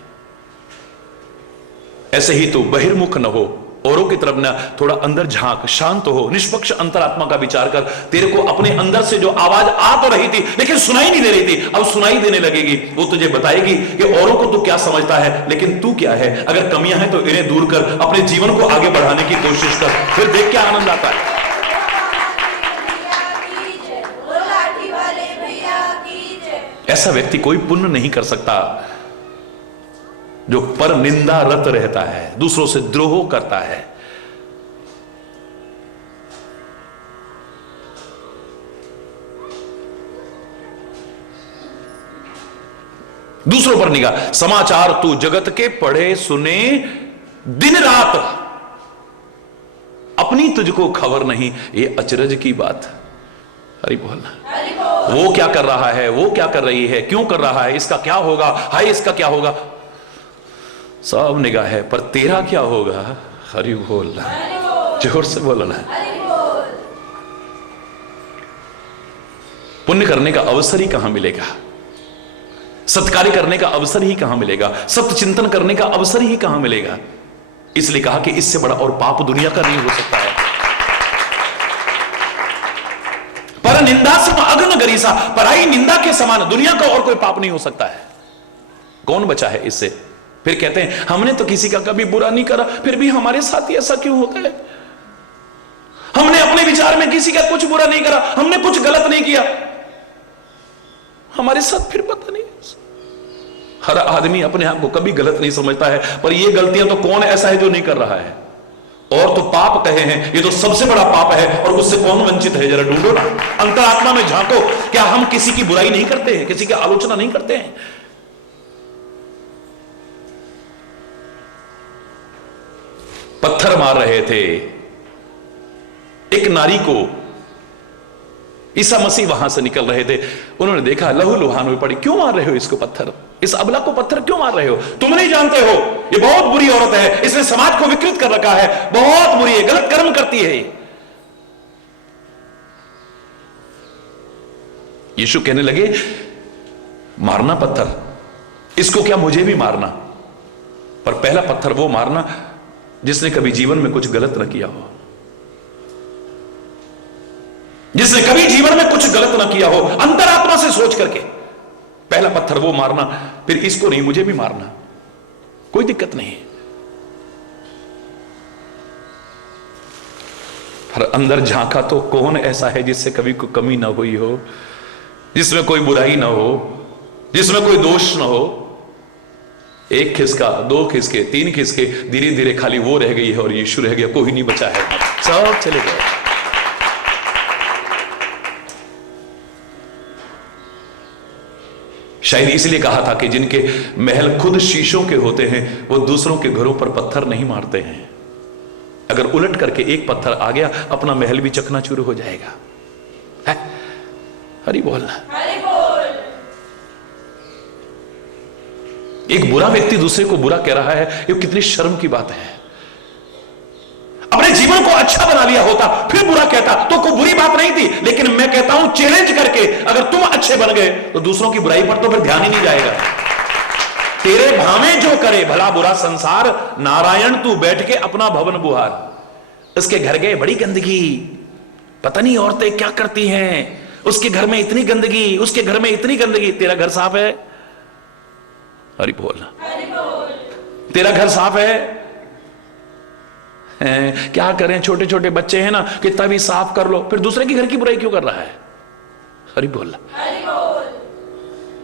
ऐसे ही तो बहिर्मुख न हो, औरों की तरफ ना, थोड़ा अंदर झांक, शांत हो, निष्पक्ष अंतरात्मा का विचार कर। तेरे को अपने अंदर से जो आवाज आ तो रही थी लेकिन सुनाई नहीं दे रही थी, अब सुनाई देने लगेगी। वो तुझे बताएगी कि औरों को तू क्या समझता है, लेकिन तू क्या है। अगर कमियां हैं तो इन्हें दूर कर, अपने जीवन को आगे बढ़ाने की कोशिश कर, फिर देख क्या आनंद आता है। ऐसा व्यक्ति कोई पुण्य नहीं कर सकता जो पर निंदा रत रहता है, दूसरों से द्रोह करता है। दूसरों पर निगाह। समाचार तू जगत के पढ़े सुने दिन रात, अपनी तुझको खबर नहीं, ये अचरज की बात। हरि बोलना। वो क्या कर रहा है, वो क्या कर रही है, क्यों कर रहा है, इसका क्या होगा, हाय इसका क्या होगा, सब निगाह है, पर तेरा क्या होगा। हरि बोलना, जोर से बोलना। पुण्य करने का अवसर ही कहां मिलेगा, सत्कार्य करने का अवसर ही कहां मिलेगा, सत्य चिंतन करने का अवसर ही कहां मिलेगा। इसलिए कहा कि इससे बड़ा और पाप दुनिया का नहीं हो सकता है। पर निंदा सम अग्न गरीसा, पराई निंदा के समान दुनिया का और कोई पाप नहीं हो सकता है। कौन बचा है इससे? फिर कहते हैं हमने तो किसी का कभी बुरा नहीं करा, फिर भी हमारे साथ ही ऐसा क्यों होता है। हमने अपने विचार में किसी का कुछ बुरा नहीं करा, हमने कुछ गलत नहीं किया, हमारे साथ फिर पता नहीं। हर आदमी अपने आप को कभी गलत नहीं समझता है, पर ये गलतियां तो कौन ऐसा है जो नहीं कर रहा है। और तो पाप कहे हैं, ये तो सबसे बड़ा पाप है, और उससे कौन वंचित है, जरा ढूंढो ना, अंतरात्मा में झांको। क्या हम किसी की बुराई नहीं करते हैं, किसी की आलोचना नहीं करते हैं? पत्थर मार रहे थे एक नारी को, ईसा मसीह वहां से निकल रहे थे, उन्होंने देखा लहू लुहान हुई पड़ी। क्यों मार रहे हो इसको पत्थर, इस अबला को पत्थर क्यों मार रहे हो? तुम नहीं जानते हो ये बहुत बुरी औरत है, इसने समाज को विकृत कर रखा है, बहुत बुरी है, गलत कर्म करती है। यीशु कहने लगे मारना पत्थर, इसको क्या मुझे भी मारना? पर पहला पत्थर वो मारना जिसने कभी जीवन में कुछ गलत न किया हो, जिसने कभी जीवन में कुछ गलत ना किया हो, अंतरात्मा से सोच करके पहला पत्थर वो मारना, फिर इसको नहीं मुझे भी मारना, कोई दिक्कत नहीं। पर अंदर झांका तो कौन ऐसा है जिससे कभी कोई कमी ना हुई हो, जिसमें कोई बुराई ना हो, जिसमें कोई दोष ना हो। एक खिसका, दो खिसके, तीन खिसके, धीरे धीरे खाली वो रह गई है और यीशु रह गया, कोई नहीं बचा है, सब चले गए। शायद इसलिए कहा था कि जिनके महल खुद शीशों के होते हैं वो दूसरों के घरों पर पत्थर नहीं मारते हैं। अगर उलट करके एक पत्थर आ गया, अपना महल भी चकनाचूर हो जाएगा। है? हरि बोल। एक बुरा व्यक्ति दूसरे को बुरा कह रहा है, ये कितनी शर्म की बात है। अपने जीवन को अच्छा बना लिया होता फिर बुरा कहता तो कोई बुरी बात नहीं थी, लेकिन मैं कहता हूं चैलेंज करके अगर तुम अच्छे बन गए तो दूसरों की बुराई पर तो फिर ध्यान ही नहीं जाएगा। तेरे भावे जो करे भला बुरा संसार, नारायण तू बैठ के अपना भवन बुहार। उसके घर गए, बड़ी गंदगी, पता नहीं औरतें क्या करती हैं, उसके घर में इतनी गंदगी, उसके घर में इतनी गंदगी। तेरा घर साफ है? हरि बोल। तेरा घर साफ है? क्या करें, छोटे छोटे बच्चे हैं ना, कितना भी साफ कर लो, फिर दूसरे के घर की बुराई क्यों कर रहा है? हरि बोल।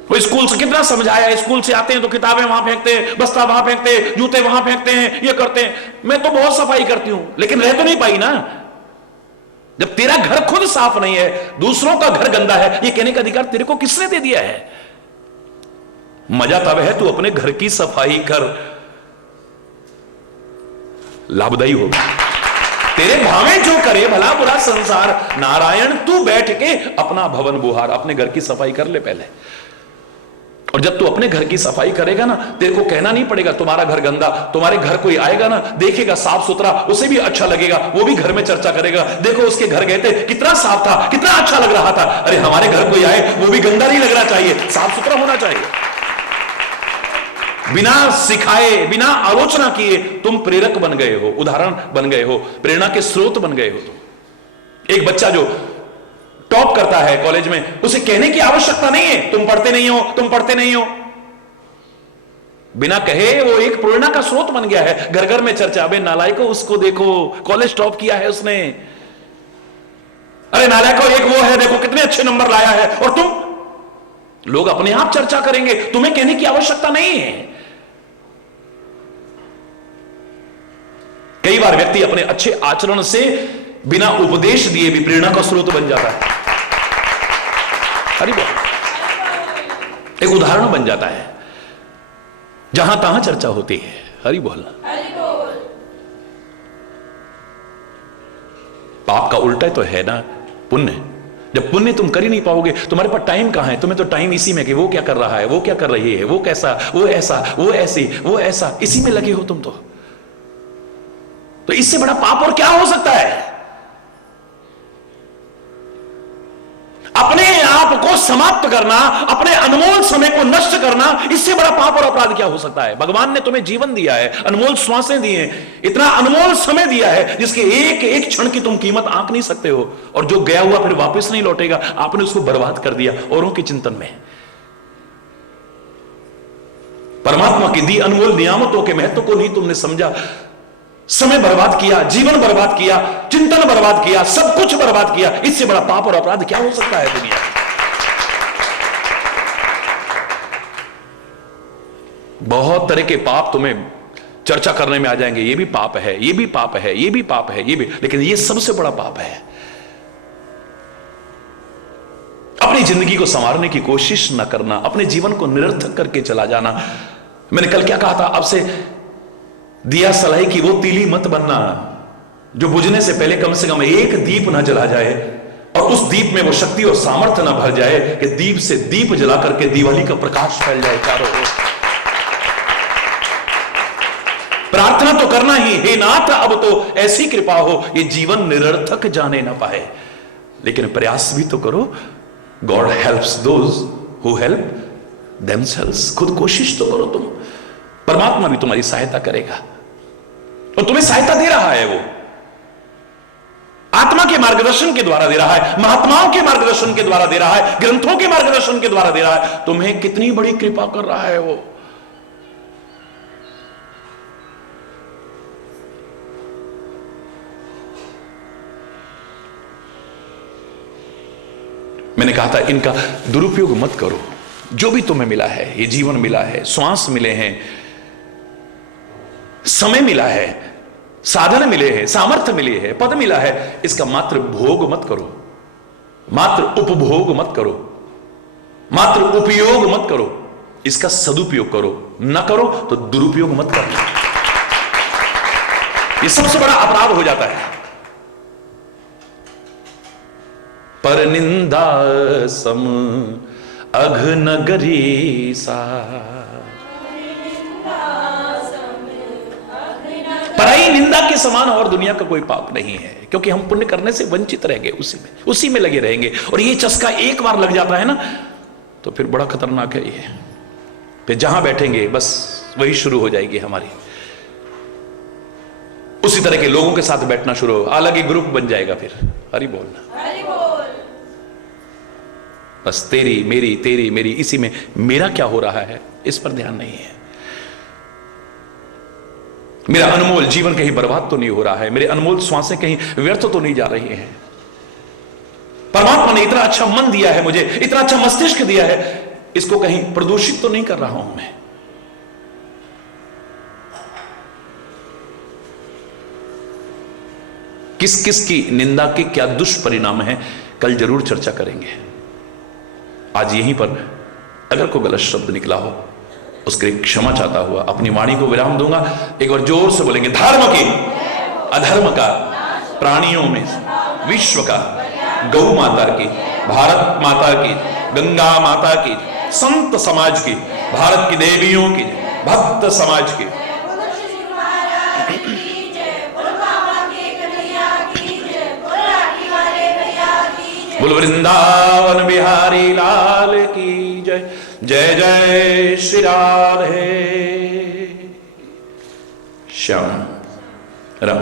वो स्कूल से कितना समझाया, स्कूल से आते हैं तो किताबें वहां फेंकते हैं, बस्ता वहां फेंकते हैं, जूते वहां फेंकते हैं, ये करते हैं। मैं तो बहुत सफाई करती हूं, लेकिन रह तो नहीं पाई ना। जब तेरा घर खुद साफ नहीं है, दूसरों का घर गंदा है, ये कहने का अधिकार तेरे को किसने दे दिया है? मजा तब है तू अपने घर की सफाई कर, लाभदायी होगा। तेरे भावे जो करे भला बुरा संसार, नारायण तू बैठ के अपना भवन बुहार। अपने घर की सफाई कर ले पहले, और जब तू अपने घर की सफाई करेगा ना, तेरे को कहना नहीं पड़ेगा तुम्हारा घर गंदा। तुम्हारे घर कोई आएगा ना, देखेगा साफ सुथरा, उसे भी अच्छा लगेगा, वो भी घर में चर्चा करेगा, देखो उसके घर गए थे, कितना साफ था, कितना अच्छा लग रहा था। अरे हमारे घर कोई आए, वो भी गंदा नहीं लगना चाहिए, साफ सुथरा होना चाहिए। बिना सिखाए, बिना आलोचना किए तुम प्रेरक बन गए हो, उदाहरण बन गए हो, प्रेरणा के स्रोत बन गए हो तुम। एक बच्चा जो टॉप करता है कॉलेज में, उसे कहने की आवश्यकता नहीं है तुम पढ़ते नहीं हो, तुम पढ़ते नहीं हो। बिना कहे वो एक प्रेरणा का स्रोत बन गया है। घर घर में चर्चा, अबे नालायको उसको देखो, कॉलेज टॉप किया है उसने, अरे नालायको एक वो है, देखो कितने अच्छे नंबर लाया है। और तुम, लोग अपने आप चर्चा करेंगे, तुम्हें कहने की आवश्यकता नहीं है। कई बार व्यक्ति अपने अच्छे आचरण से बिना उपदेश दिए भी प्रेरणा का स्रोत बन जाता है। हरि बोल। एक उदाहरण बन जाता है, जहां तहां चर्चा होती है। हरि बोल। पाप का उल्टा तो है ना पुण्य। जब पुण्य तुम कर ही नहीं पाओगे, तुम्हारे पास टाइम कहां है? तुम्हें तो टाइम इसी में कि वो क्या कर रहा है, वो क्या कर रही है, वो कैसा, वो ऐसा, वो ऐसी, वो ऐसा, इसी में लगे हो तुम तो इससे बड़ा पाप और क्या हो सकता है? अपने आप को समाप्त करना, अपने अनमोल समय को नष्ट करना, इससे बड़ा पाप और अपराध क्या हो सकता है? भगवान ने तुम्हें जीवन दिया है, अनमोल श्वासें दी हैं, इतना अनमोल समय दिया है जिसके एक एक क्षण की तुम कीमत आंक नहीं सकते हो, और जो गया हुआ फिर वापस नहीं लौटेगा, आपने उसको बर्बाद कर दिया औरों के चिंतन में। परमात्मा की दी अनमोल नियामतों के महत्व को नहीं तुमने समझा, समय बर्बाद किया, जीवन बर्बाद किया, चिंतन बर्बाद किया, सब कुछ बर्बाद किया। इससे बड़ा पाप और अपराध क्या हो सकता है दुनिया में? बहुत तरह के पाप तुम्हें चर्चा करने में आ जाएंगे, ये भी पाप है, ये भी पाप है, ये भी पाप है, ये भी, लेकिन ये सबसे बड़ा पाप है अपनी जिंदगी को संवारने की कोशिश न करना, अपने जीवन को निरर्थक करके चला जाना। मैंने कल क्या कहा था आपसे, दिया सलाई की वो तीली मत बनना जो बुझने से पहले कम से कम एक दीप ना जला जाए, और उस दीप में वो शक्ति और सामर्थ्य ना भर जाए कि दीप से दीप जला करके दिवाली का प्रकाश फैल जाए चारों ओर। प्रार्थना तो करना ही, हे नाथ अब तो ऐसी कृपा हो ये जीवन निरर्थक जाने ना पाए, लेकिन प्रयास भी तो करो। God helps those who help themselves. खुद कोशिश तो करो तुम, परमात्मा भी तुम्हारी सहायता करेगा, और तुम्हें सहायता दे रहा है। वो आत्मा के मार्गदर्शन के द्वारा दे रहा है, महात्माओं के मार्गदर्शन के द्वारा दे रहा है, ग्रंथों के मार्गदर्शन के द्वारा दे रहा है। तुम्हें कितनी बड़ी कृपा कर रहा है वो। मैंने कहा था इनका दुरुपयोग मत करो। जो भी तुम्हें मिला है, ये जीवन मिला है, श्वास मिले हैं, समय मिला है, साधन मिले हैं, सामर्थ्य मिले है, पद मिला है, इसका मात्र भोग मत करो, मात्र उपभोग मत करो, मात्र उपयोग मत करो, इसका सदुपयोग करो। न करो तो दुरुपयोग मत करो। यह सबसे बड़ा अपराध हो जाता है। पर निंदा सम अघ नगरी सा, पराई निंदा के समान और दुनिया का कोई पाप नहीं है, क्योंकि हम पुण्य करने से वंचित रह गए, उसी में लगे रहेंगे। और ये चस्का एक बार लग जाता है ना, तो फिर बड़ा खतरनाक है ये। फिर जहां बैठेंगे बस वही शुरू हो जाएगी हमारी, उसी तरह के लोगों के साथ बैठना शुरू हो, अलग ही ग्रुप बन जाएगा। फिर हरि बोलना, बस तेरी मेरी, इसी में मेरा क्या हो रहा है इस पर ध्यान नहीं है। मेरा अनमोल जीवन कहीं बर्बाद तो नहीं हो रहा है, मेरे अनमोल श्वासें कहीं व्यर्थ तो नहीं जा रही हैं। परमात्मा ने इतना अच्छा मन दिया है मुझे, इतना अच्छा मस्तिष्क दिया है, इसको कहीं प्रदूषित तो नहीं कर रहा हूं मैं। किस किस की निंदा के क्या दुष्परिणाम है, कल जरूर चर्चा करेंगे। आज यहीं पर अगर कोई गलत शब्द निकला हो उसके लिए क्षमा चाहता हुआ अपनी वाणी को विराम दूंगा। एक बार जोर से बोलेंगे, धर्म की, अधर्म का, प्राणियों में, विश्व का, गौ माता की, भारत माता की, गंगा माता की, संत समाज की, भारत की देवियों की, भक्त समाज की, बोल वृंदावन बिहारी लाल की जय। जय जय श्री राधे श्याम राम।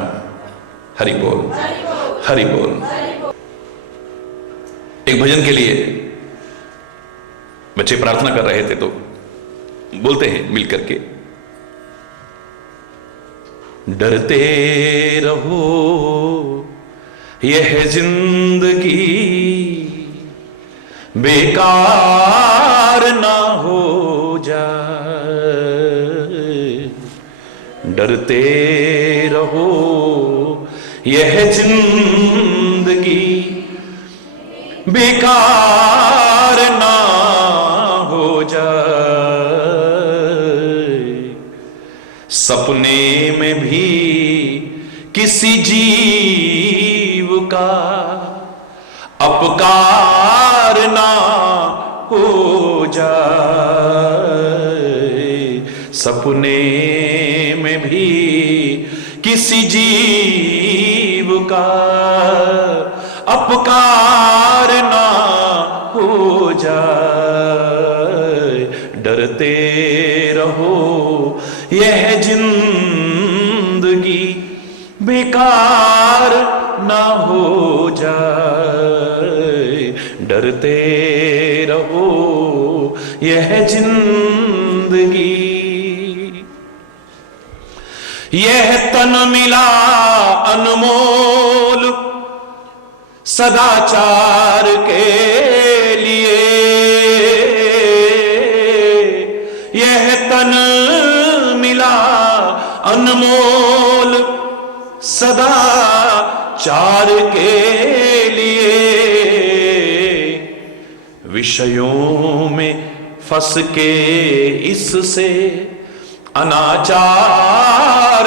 हरि बोल, हरि बोल। एक भजन के लिए बच्चे प्रार्थना कर रहे थे तो बोलते हैं मिलकर के, डरते रहो यह जिंदगी बेकार ना हो जाए, डरते रहो यह जिंदगी बेकार ना हो जाए, सपने में भी किसी जीव का अपकार ना हो जाए, सपने में भी किसी जीव का अपकार ना हो जाए, डरते रहो यह जिंदगी बेकार ना हो जाए, डरते रहो यह जिंदगी। यह तन मिला अनमोल सदाचार के लिए, यह तन मिला अनमोल सदाचार के लिए, विषयों में फंस के इससे अनाचार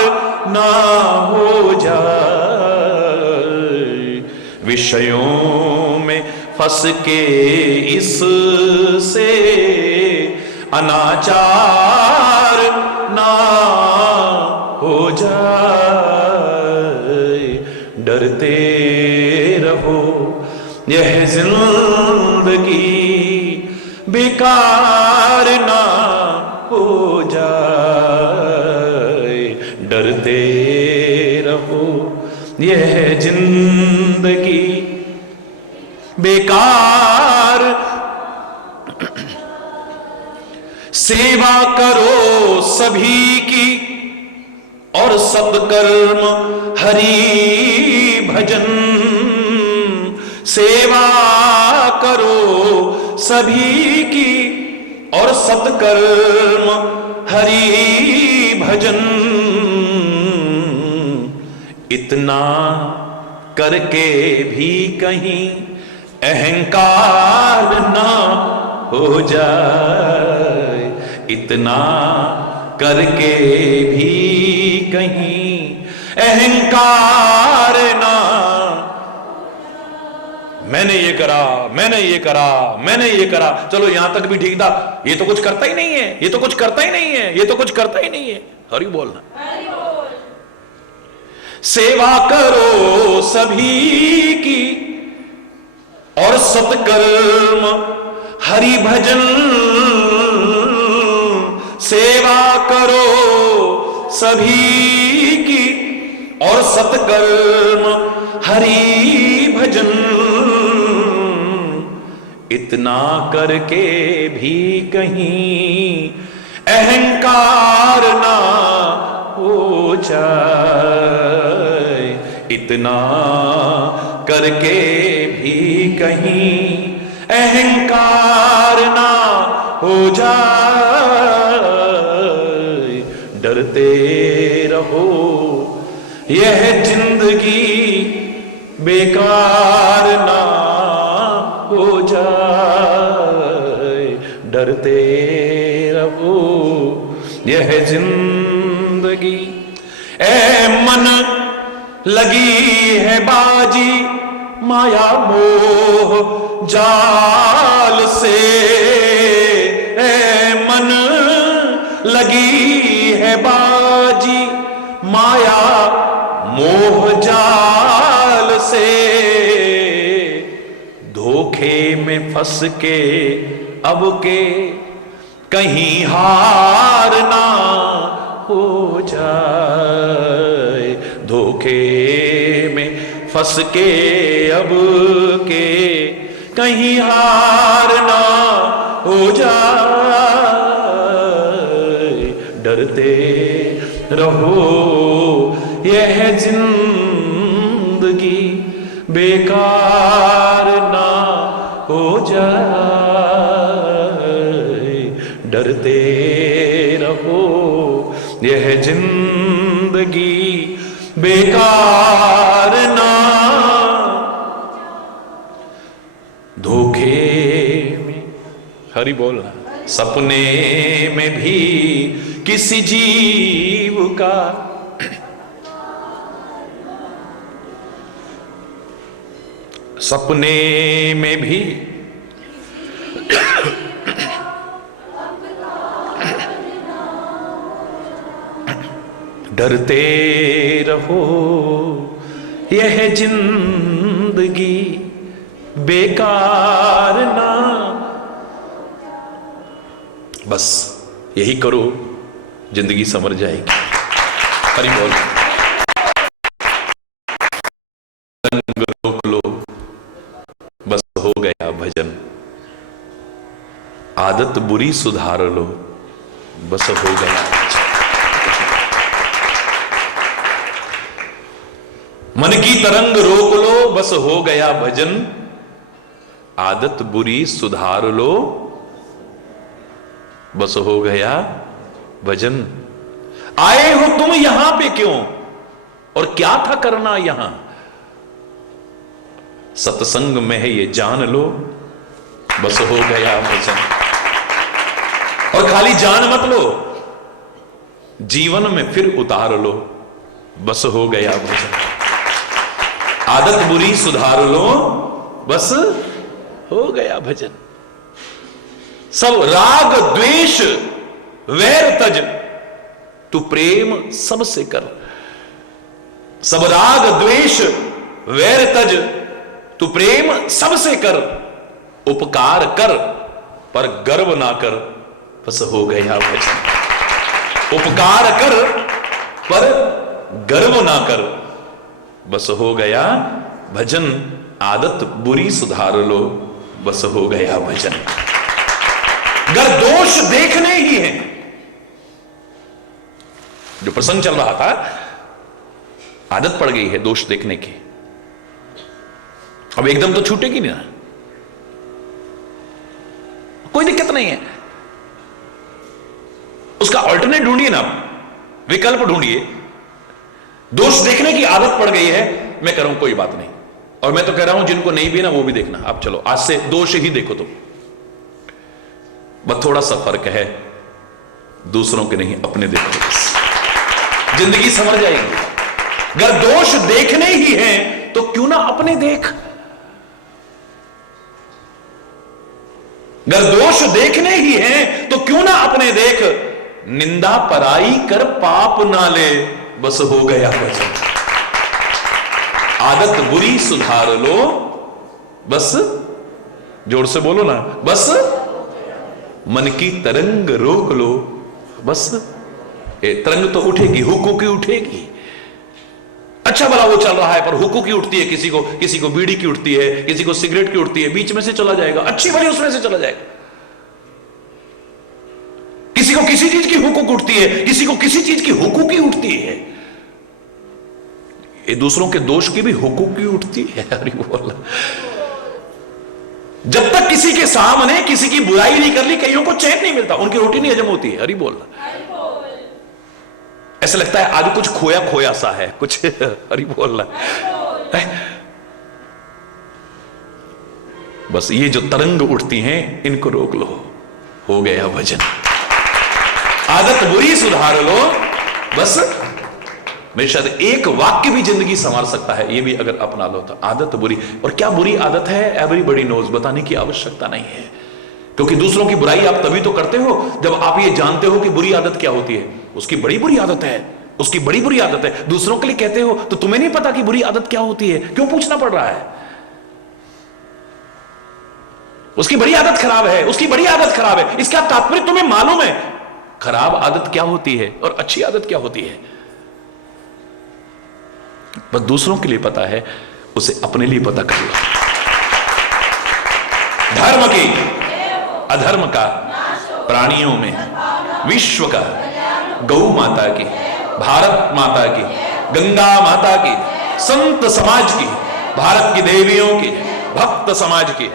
ना हो जाए, विषयों में फंस के इससे अनाचार ना हो जाए, डरते रहो यह जिंदगी बेकार ना हो जाए, डरते रहो यह जिंदगी बेकार। सेवा करो सभी की और सत्कर्म हरि भजन, सेवा करो सभी की और सत्कर्म हरि भजन, इतना करके भी कहीं अहंकार ना हो जाए, इतना करके भी कहीं अहंकार ना। मैंने ये करा, मैंने ये करा, मैंने ये करा, चलो यहां तक भी ठीक था, ये तो कुछ करता ही नहीं है, ये तो कुछ करता ही नहीं है, ये तो कुछ करता ही नहीं है। हरि बोलना। सेवा करो सभी की और सत्कर्म हरि भजन, सेवा करो सभी की और सत्कर्म हरि भजन, इतना करके भी कहीं अहंकार ना हो जाए, इतना करके भी कहीं अहंकार ना हो जाए। डरते रहो यह जिंदगी बेकार ना हो जाए, डरते रहो यह जिंदगी। ए मन लगी है बाजी माया मोह जाल से, ए मन लगी है बाजी माया मोह जाल से, धोखे में फंस के अब के कहीं हार ना हो जाए, धोखे में फंस के अब के कहीं हार ना हो जाए। डरते रहो यह जिंदगी बेकार ना हो जाए, डरते रहो यह जिंदगी बेकार ना। धोखे में हरि बोलना, सपने में भी किसी जीव का सपने में भी डरते रहो यह जिंदगी बेकार ना। बस यही करो, जिंदगी संवर जाएगी। हरि बोल। रंग रोक लो बस हो गया भजन, आदत बुरी सुधार लो बस हो गया भजन। मन की तरंग रोक लो बस हो गया भजन, आदत बुरी सुधार लो बस हो गया भजन। आए हो तुम यहां पे क्यों और क्या था करना यहां, सत्संग में है ये जान लो बस हो गया भजन। और खाली जान मत लो, जीवन में फिर उतार लो बस हो गया भजन। आदत बुरी सुधार लो बस हो गया भजन। सब राग द्वेष वैर तज तू प्रेम सबसे कर, सब राग द्वेष वैर तज तू प्रेम सबसे कर, उपकार कर पर गर्व ना कर बस हो गया भजन। उपकार कर पर गर्व ना कर बस हो गया भजन। आदत बुरी सुधार लो बस हो गया भजन। अगर दोष देखने ही हैं, जो प्रसंग चल रहा था, आदत पड़ गई है दोष देखने की, अब एकदम तो छूटेगी नहीं ना, कोई दिक्कत नहीं है, उसका ऑल्टरनेट ढूंढिए ना, विकल्प ढूंढिए। दोष देखने की आदत पड़ गई है, मैं कह रहा हूं कोई बात नहीं। और मैं तो कह रहा हूं जिनको नहीं भी ना वो भी देखना। आप चलो आज से दोष ही देखो तुम, बस थोड़ा सा फर्क है, दूसरों के नहीं अपने देखो, बस जिंदगी समझ जाएगी। अगर दोष देखने ही हैं तो क्यों ना अपने देख। अगर दोष देखने ही हैं तो क्यों ना अपने देख। निंदा पराई कर पाप ना ले, बस हो गया भजन। आदत बुरी सुधार लो, बस जोर से बोलो ना, बस मन की तरंग रोक लो, बस तरंग तो उठेगी, हुक्कू की उठेगी। अच्छा भला वो चल रहा है पर हुक्कू की उठती है, किसी को बीड़ी की उठती है, किसी को सिगरेट की उठती है, बीच में से चला जाएगा, अच्छी भली उसमें से चला जाएगा। किसी को किसी चीज की हुक्कू उठती है, किसी को किसी चीज की हुक्कू की उठती है। ये दूसरों के दोष की भी हुक्कू की उठती है। हरि बोल। जब तक किसी के सामने किसी की बुराई नहीं कर ली, कईयों को चैन नहीं मिलता, उनकी रोटी नहीं हजम होती है। हरि बोल। ऐसा लगता है आज कुछ खोया खोया सा है कुछ। हरि बोल। बस ये जो तरंग उठती हैं इनको रोक लो, हो गया भजन। आदत बुरी सुधार लो, बस। मेरे शायद एक वाक्य भी जिंदगी संवार सकता है, ये भी अगर अपना लो तो। आदत बुरी, और क्या बुरी आदत है एवरीबॉडी नोज, बताने की आवश्यकता नहीं है। क्योंकि दूसरों की बुराई आप तभी तो करते हो जब आप ये जानते हो कि बुरी आदत क्या होती है। उसकी बड़ी बुरी आदत है, उसकी बड़ी बुरी आदत है, दूसरों के लिए कहते हो तो तुम्हें नहीं पता कि बुरी आदत क्या होती है, क्यों पूछना पड़ रहा है। उसकी बड़ी आदत खराब है, उसकी बड़ी आदत खराब है, इसका तात्पर्य तुम्हें मालूम है खराब आदत क्या होती है और अच्छी आदत क्या होती है। बस दूसरों के लिए पता है, उसे अपने लिए पता कर लो। धर्म की अधर्म का, प्राणियों में विश्व का, गौ माता की, भारत माता की, गंगा माता की, संत समाज की, भारत की देवियों की, भक्त समाज की।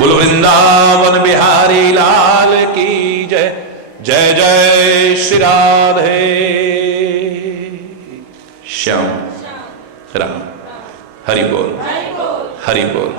बोल वृंदावन बिहारी लाल की जय। जय जय श्री राधे श्याम राम। हरि बोल, हरि बोल।